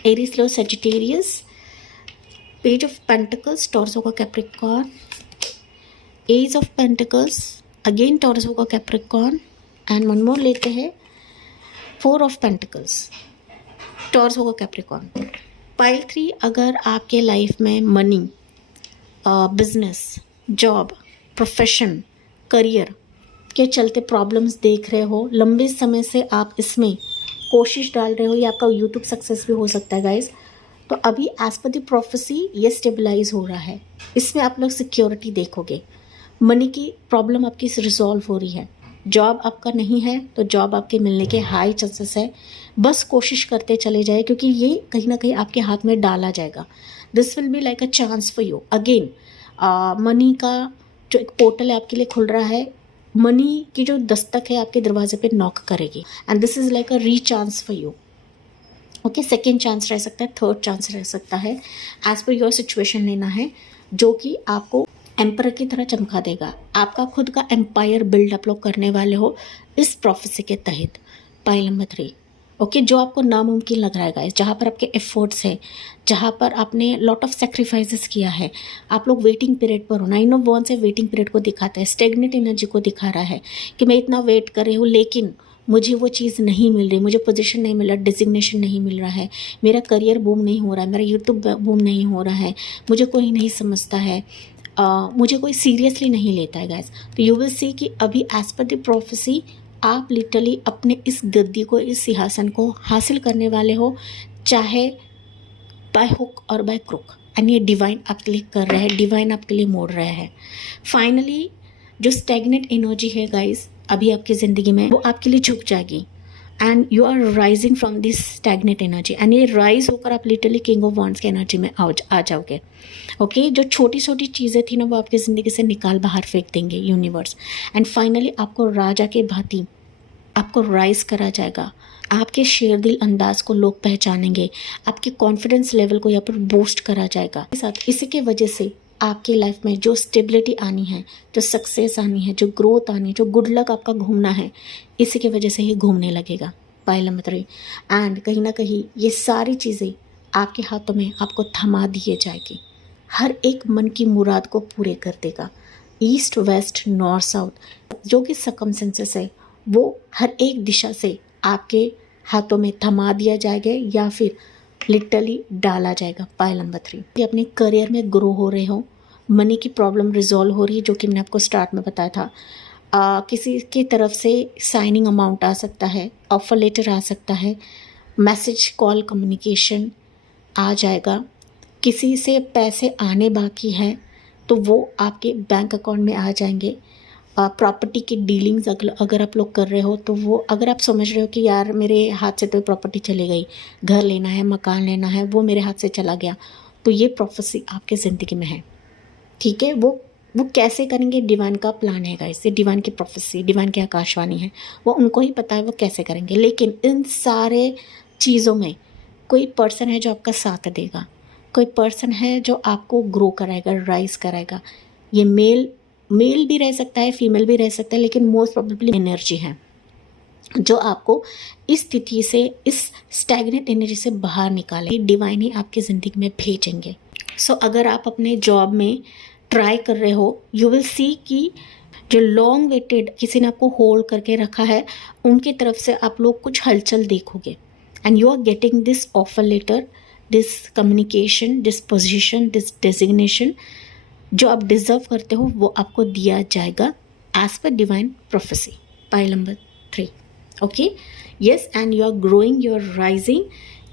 Aries, Leo, Sagittarius, page of pentacles, Taurus होगा Capricorn, ace of pentacles, again Taurus होगा Capricorn, and one more लेते हैं, 4 of pentacles, Taurus होगा Capricorn. Pile 3, अगर आपके life में money, business, job, profession, career के चलते प्रॉब्लम्स देख रहे हो, लंबे समय से आप इसमें कोशिश डाल रहे हो, या आपका यूट्यूब सक्सेस भी हो सकता है गाइस, तो अभी एज पर द प्रोफेसी ये स्टेबलाइज हो रहा है। इसमें आप लोग सिक्योरिटी देखोगे, मनी की प्रॉब्लम आपकी रिजॉल्व हो रही है। जॉब आपका नहीं है तो जॉब आपके मिलने के हाई चांसेस है। बस कोशिश करते चले जाए, क्योंकि ये कहीं ना कहीं आपके हाथ में डाला जाएगा। This will be like a chance for you again. Money का जो एक पोर्टल है आपके लिए खुल रहा है, मनी की जो दस्तक है आपके दरवाजे पे नॉक करेगी, and this is like a re chance for you, okay. Second chance रह सकता है, थर्ड चांस रह सकता है, एज पर योर सिचुएशन लेना है, जो कि आपको एम्पर की तरह चमका देगा। आपका खुद का एम्पायर बिल्ड आप लोग करने वाले हो इस प्रोफेसी के तहत। Pile number 3, okay. जो आपको नामुमकिन लग रहा है गाइस, जहाँ पर आपके एफर्ट्स है, जहाँ पर आपने लॉट ऑफ सेक्रीफाइसेस किया है, आप लोग वेटिंग पीरियड पर हो। 9 ऑफ वॉन्ड्स से वेटिंग पीरियड को दिखाता है, स्टेगनेट एनर्जी को दिखा रहा है कि मैं इतना वेट कर रही हूँ लेकिन मुझे वो चीज़ नहीं मिल रही, मुझे पोजीशन नहीं मिल रहा, डिजिग्नेशन नहीं मिल रहा है, मेरा करियर बूम नहीं हो रहा है, मेरा यूट्यूब बूम नहीं हो रहा है, मुझे कोई नहीं समझता है, मुझे कोई सीरियसली नहीं लेता है गाइस। तो यू विल सी कि अभी एज पर द प्रोफेसी आप लिटरली अपने इस गद्दी को, इस सिंहासन को हासिल करने वाले हो, चाहे बाय हुक और बाय क्रुक। एंड ये डिवाइन आपके लिए कर रहा है, डिवाइन आपके लिए मोड़ रहा है। फाइनली जो स्टैग्नेंट एनर्जी है गाइस अभी आपकी ज़िंदगी में, वो आपके लिए झुक जाएगी, and you are rising from this stagnant energy, and ये राइज होकर आप लिटरली किंग ऑफ वॉन्ड्स की एनर्जी में आ जाओगे, ओके। जो छोटी छोटी चीज़ें थी ना, वो आपकी ज़िंदगी से निकाल बाहर फेंक देंगे यूनिवर्स, एंड फाइनली आपको राजा के भांति आपको राइज करा जाएगा, आपके शेरदिल अंदाज को लोग पहचानेंगे, आपके कॉन्फिडेंस लेवल को यहाँ पर बूस्ट करा जाएगा। साथ इसी के वजह से आपकी लाइफ में जो स्टेबिलिटी आनी है, जो सक्सेस आनी है, जो ग्रोथ आनी है, जो गुड लक आपका घूमना है, इसी की वजह से ही घूमने लगेगा। Pile number 3। एंड कहीं ना कहीं ये सारी चीज़ें आपके हाथों में आपको थमा दिए जाएगी। हर एक मन की मुराद को पूरे कर देगा। ईस्ट वेस्ट नॉर्थ साउथ जो कि सर्कमस्टेंसेस है वो हर एक दिशा से आपके हाथों में थमा दिया जाएगा या फिर लिटरली डाला जाएगा। Pile number 3। अपने करियर में ग्रो हो रहे हो, मनी की प्रॉब्लम रिजॉल्व हो रही है, जो कि मैंने आपको स्टार्ट में बताया था। किसी की तरफ से साइनिंग अमाउंट आ सकता है, ऑफर लेटर आ सकता है, मैसेज कॉल कम्युनिकेशन आ जाएगा। किसी से पैसे आने बाकी हैं तो वो आपके बैंक अकाउंट में आ जाएंगे। प्रॉपर्टी की डीलिंग्स अगर आप लोग कर रहे हो तो वो, अगर आप समझ रहे हो कि यार मेरे हाथ से तो प्रॉपर्टी चली गई, घर लेना है, मकान लेना है, वो मेरे हाथ से चला गया, तो ये प्रोफेसी आपके ज़िंदगी में है। ठीक है, वो कैसे करेंगे, डिवाइन का प्लान है गाइस। ये डिवाइन की प्रोफेसी, डिवाइन की आकाशवाणी है, वो उनको ही पता है वो कैसे करेंगे। लेकिन इन सारे चीज़ों में कोई पर्सन है जो आपका साथ देगा, कोई पर्सन है जो आपको ग्रो कराएगा, राइज कराएगा। ये मेल भी रह सकता है, फीमेल भी रह सकता है, लेकिन मोस्ट प्रोबेबली एनर्जी है जो आपको इस स्थिति से, इस स्टैग्नेंट एनर्जी से बाहर निकाले। डिवाइन ही आपकी ज़िंदगी में भेजेंगे। सो अगर आप अपने जॉब में ट्राई कर रहे हो, यू विल सी कि जो लॉन्ग वेटेड किसी ने आपको होल्ड करके रखा है, उनकी तरफ से आप लोग कुछ हलचल देखोगे। And you are getting this offer letter, this communication, this position, this designation जो आप डिज़र्व करते हो वो आपको दिया जाएगा as per divine prophecy. Pile number 3। Okay, yes, and you are growing, you are rising,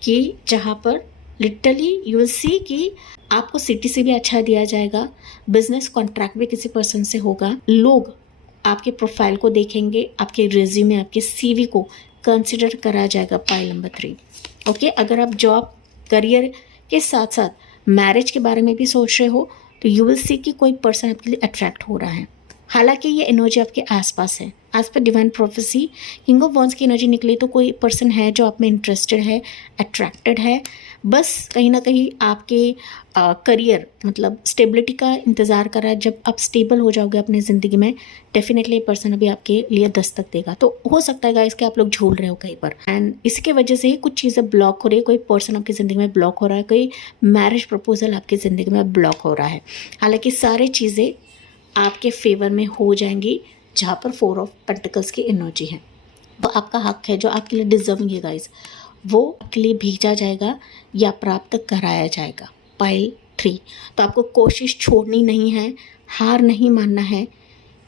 कि जहाँ पर लिटरली यू विल सी कि आपको सिटी से भी अच्छा दिया जाएगा, बिजनेस कॉन्ट्रैक्ट भी किसी पर्सन से होगा, लोग आपके प्रोफाइल को देखेंगे, आपके रिज्यूमे, आपके सीवी को कंसिडर करा जाएगा। Pile number 3। ओके, अगर आप जॉब, करियर के साथ साथ मैरिज के बारे में भी सोच रहे हो तो यू विल सी कि कोई पर्सन आपके लिए अट्रैक्ट हो रहा है। हालांकि ये एनर्जी आपके आसपास है। As per divine prophecy king of wands की एनर्जी निकली तो कोई पर्सन है जो आप में इंटरेस्टेड है, अट्रैक्टेड है। बस कहीं ना कहीं आपके करियर मतलब स्टेबिलिटी का इंतज़ार कर रहा है। जब आप स्टेबल हो जाओगे अपनी ज़िंदगी में, डेफिनेटली ये पर्सन अभी आपके लिए दस्तक देगा। तो हो सकता है गाइस कि आप लोग झूल रहे हो कहीं पर, एंड इसके वजह से ही कुछ चीज़ें ब्लॉक हो रही है। कोई पर्सन आपकी ज़िंदगी में ब्लॉक हो रहा है, कोई मैरिज प्रपोजल आपकी ज़िंदगी में ब्लॉक हो रहा है। हालांकि सारी चीज़ें आपके फेवर में हो जाएंगी जहाँ पर 4 ऑफ पेंटिकल्स की एनर्जी है। वो आपका हक है जो आपके लिए डिजर्विंग है गाइस, वो आपके लिए भेजा जाएगा या प्राप्त कराया जाएगा। पाइल 3। तो आपको कोशिश छोड़नी नहीं है, हार नहीं मानना है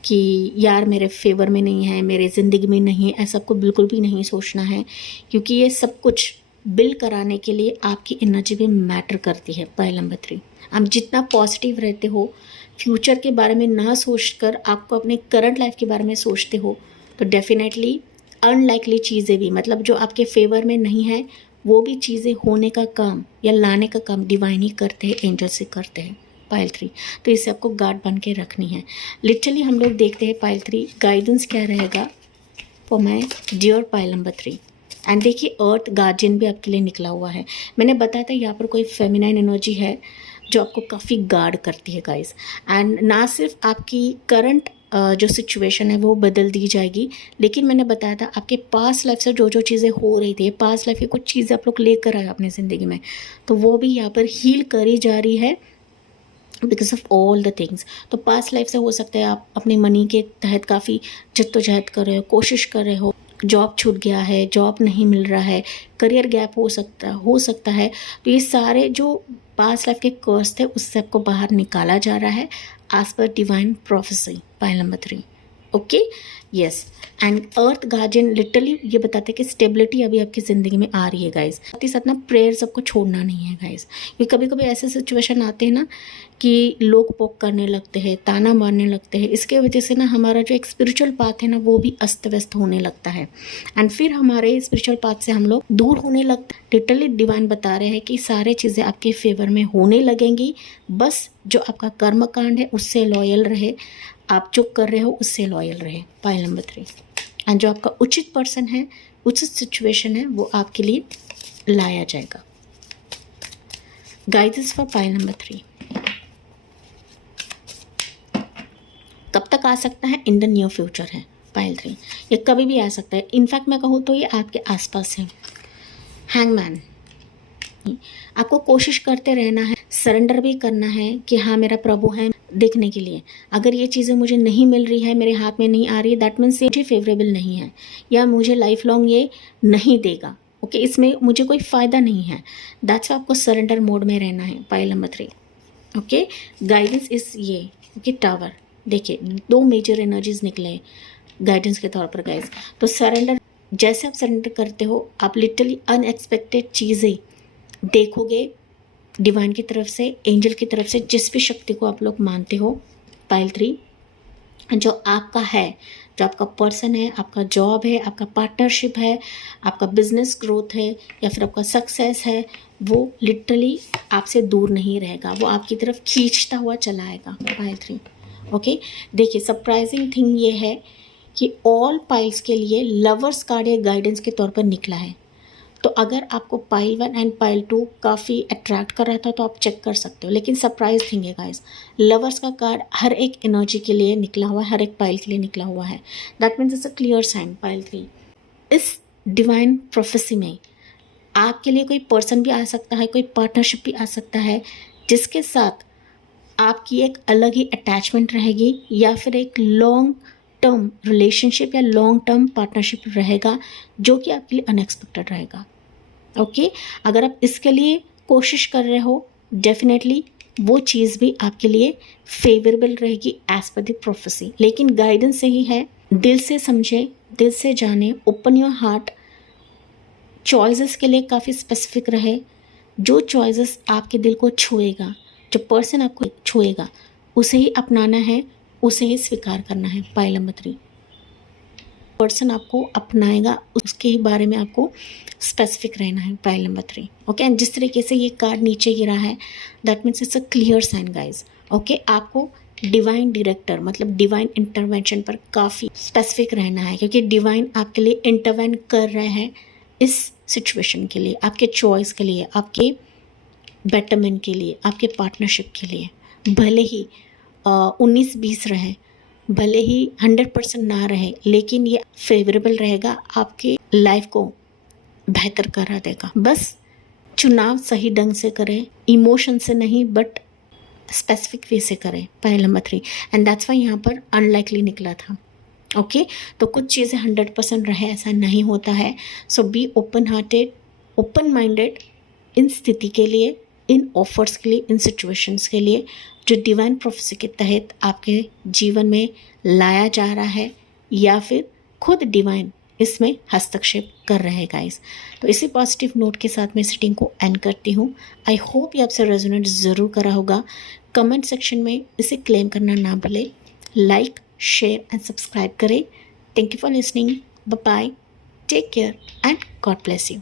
कि यार मेरे फेवर में नहीं है, मेरे ज़िंदगी में नहीं है, ऐसा को बिल्कुल भी नहीं सोचना है, क्योंकि ये सब कुछ बिल कराने के लिए आपकी एनर्जी भी मैटर करती है। Pile number 3। आप जितना पॉजिटिव रहते हो, फ्यूचर के बारे में ना सोचकर आपको अपने करंट लाइफ के बारे में सोचते हो, तो डेफिनेटली अनलाइकली चीज़ें भी, मतलब जो आपके फेवर में नहीं है, वो भी चीज़ें होने का काम या लाने का काम डिवाइन ही करते हैं, एंजल से करते हैं। पाइल 3। तो इसे आपको गार्ड बन के रखनी है। लिटरली हम लोग देखते हैं पाइल 3 गाइडेंस क्या रहेगा for my dear pile number 3। And देखिए अर्थ गार्जियन भी आपके लिए निकला हुआ है। मैंने बताया था यहाँ पर कोई फेमिनाइन एनर्जी है जो आपको काफ़ी गार्ड करती है गाइस। एंड ना सिर्फ आपकी करंट जो सिचुएशन है वो बदल दी जाएगी, लेकिन मैंने बताया था आपके पास्ट लाइफ से जो जो चीज़ें हो रही थी, पास्ट लाइफ की कुछ चीज़ें आप लोग लेकर आए अपनी ज़िंदगी में, तो वो भी यहाँ पर हील करी जा रही है because of all the things. तो पास्ट लाइफ से हो सकता है आप अपनी मनी के तहत काफ़ी जद्दोजहद कर रहे हो, कोशिश कर रहे हो, जॉब छूट गया है, जॉब नहीं मिल रहा है, करियर गैप हो सकता है। तो ये सारे जो पास्ट लाइफ के कर्स थे उससे आपको बाहर निकाला जा रहा है as per divine prophecy. Pile number 3। Okay, yes, and earth guardian literally ये बताते हैं कि स्टेबिलिटी अभी आपकी ज़िंदगी में आ रही है गाइस। साथ ही साथ ना प्रेयर सबको छोड़ना नहीं है गाइस, क्योंकि कभी कभी ऐसे सिचुएशन आते हैं ना कि लोग पोक करने लगते हैं, ताना मारने लगते हैं। इसके वजह से ना हमारा जो एक स्पिरिचुअल पाथ है ना वो भी अस्त व्यस्त होने लगता है, एंड फिर हमारे स्पिरिचुअल पाथ से हम लोग दूर होने लगते हैं। लिटरली डिवाइन बता रहे हैं कि सारे चीज़ें आपके फेवर में होने लगेंगी। बस जो आपका कर्म कांड है उससे लॉयल रहे, आप जो कर रहे हो उससे लॉयल रहे। Pile number 3। एंड जो आपका उचित पर्सन है उचित सिचुएशन है वो आपके लिए लाया जाएगा। गाइडेंस फॉर पाइल नंबर 3, कब तक आ सकता है? इन द नियर फ्यूचर है पाइल 3, ये कभी भी आ सकता है। इनफैक्ट मैं कहूँ तो ये आपके आसपास है। हैंगमैन, आपको कोशिश करते रहना है, सरेंडर भी करना है कि हाँ मेरा प्रभु है देखने के लिए। अगर ये चीज़ें मुझे नहीं मिल रही है, मेरे हाथ में नहीं आ रही है, दैट मीन्स ये मुझे फेवरेबल नहीं है या मुझे लाइफ लॉन्ग ये नहीं देगा। ओके, इसमें मुझे कोई फ़ायदा नहीं है। दैट्स आपको सरेंडर मोड में रहना है पाइल नंबर 3। ओके, गाइडेंस इस ये ओके टावर, देखिए 2 मेजर एनर्जीज निकले गाइडेंस के तौर पर गाइस। तो सरेंडर, जैसे आप सरेंडर करते हो आप लिटरली अनएक्सपेक्टेड चीज़ें देखोगे डिवाइन की तरफ से, एंजल की तरफ से, जिस भी शक्ति को आप लोग मानते हो। पाइल 3 जो आपका है, जो आपका पर्सन है, आपका जॉब है, आपका पार्टनरशिप है, आपका बिजनेस ग्रोथ है या फिर आपका सक्सेस है, वो लिटरली आपसे दूर नहीं रहेगा, वो आपकी तरफ खींचता हुआ चला आएगा। पाइल 3 ओके, देखिए सरप्राइजिंग थिंग ये है कि ऑल पाइल्स के लिए लवर्स कार्ड या गाइडेंस के तौर पर निकला है। तो अगर आपको पाइल 1 एंड पाइल 2 काफ़ी अट्रैक्ट कर रहा था तो आप चेक कर सकते हो। लेकिन सरप्राइज थिंग है गाइस, लवर्स का कार्ड हर एक एनर्जी के लिए निकला हुआ है, हर एक पाइल के लिए निकला हुआ है। That means it's a clear sign. Pile 3 इस डिवाइन प्रोफेसी में आपके लिए कोई पर्सन भी आ सकता है, कोई पार्टनरशिप भी आ सकता है जिसके साथ आपकी एक अलग ही अटैचमेंट रहेगी या फिर एक लॉन्ग टर्म रिलेशनशिप या लॉन्ग टर्म पार्टनरशिप रहेगा जो कि आपके लिए अनएक्सपेक्टेड रहेगा। ओके, अगर आप इसके लिए कोशिश कर रहे हो डेफिनेटली वो चीज़ भी आपके लिए फेवरेबल रहेगी एज पर द प्रोफेसी। लेकिन गाइडेंस सही है, दिल से समझे, दिल से जाने, ओपन योर हार्ट। चॉइसेस के लिए काफ़ी स्पेसिफिक रहे, जो चॉइसेस आपके दिल को छुएगा, जो पर्सन आपको छुएगा उसे ही अपनाना है, उसे ही स्वीकार करना है। पाइल नंबर 3 पर्सन आपको अपनाएगा उसके ही बारे में आपको स्पेसिफिक रहना है। पाइल नंबर 3 ओके, एंड जिस तरीके से ये कार्ड नीचे गिरा है that means it's a clear sign guys. Okay, आपको डिवाइन डायरेक्टर मतलब डिवाइन इंटरवेंशन पर काफ़ी स्पेसिफिक रहना है क्योंकि डिवाइन आपके लिए इंटरवेन कर रहे हैं इस सिचुएशन के लिए, आपके चॉइस के लिए, आपके बेटरमेंट के लिए, आपके पार्टनरशिप के लिए। भले ही 19-20 रहे, भले ही 100% ना रहे, लेकिन ये फेवरेबल रहेगा, आपके लाइफ को बेहतर करा देगा। बस चुनाव सही ढंग से करें, इमोशन से नहीं बट स्पेसिफिक वे से करें। Pile number 3 and that's why यहाँ पर अनलाइकली निकला था। ओके, तो कुछ चीज़ें 100% रहे ऐसा नहीं होता है। So be open hearted, open minded in स्थिति के लिए, इन ऑफर्स के लिए, इन सिचुएशंस के लिए जो डिवाइन प्रोफेसी के तहत आपके जीवन में लाया जा रहा है या फिर खुद डिवाइन इसमें हस्तक्षेप कर रहे हैं गाइस। तो इसी पॉजिटिव नोट के साथ मैं सेटिंग को एंड करती हूँ। आई होप ये आपसे रेजोनेट ज़रूर करा होगा। कमेंट सेक्शन में इसे क्लेम करना ना भूलें। लाइक, शेयर एंड सब्सक्राइब करें। Thank you for listening. Bye bye, take care and God bless you.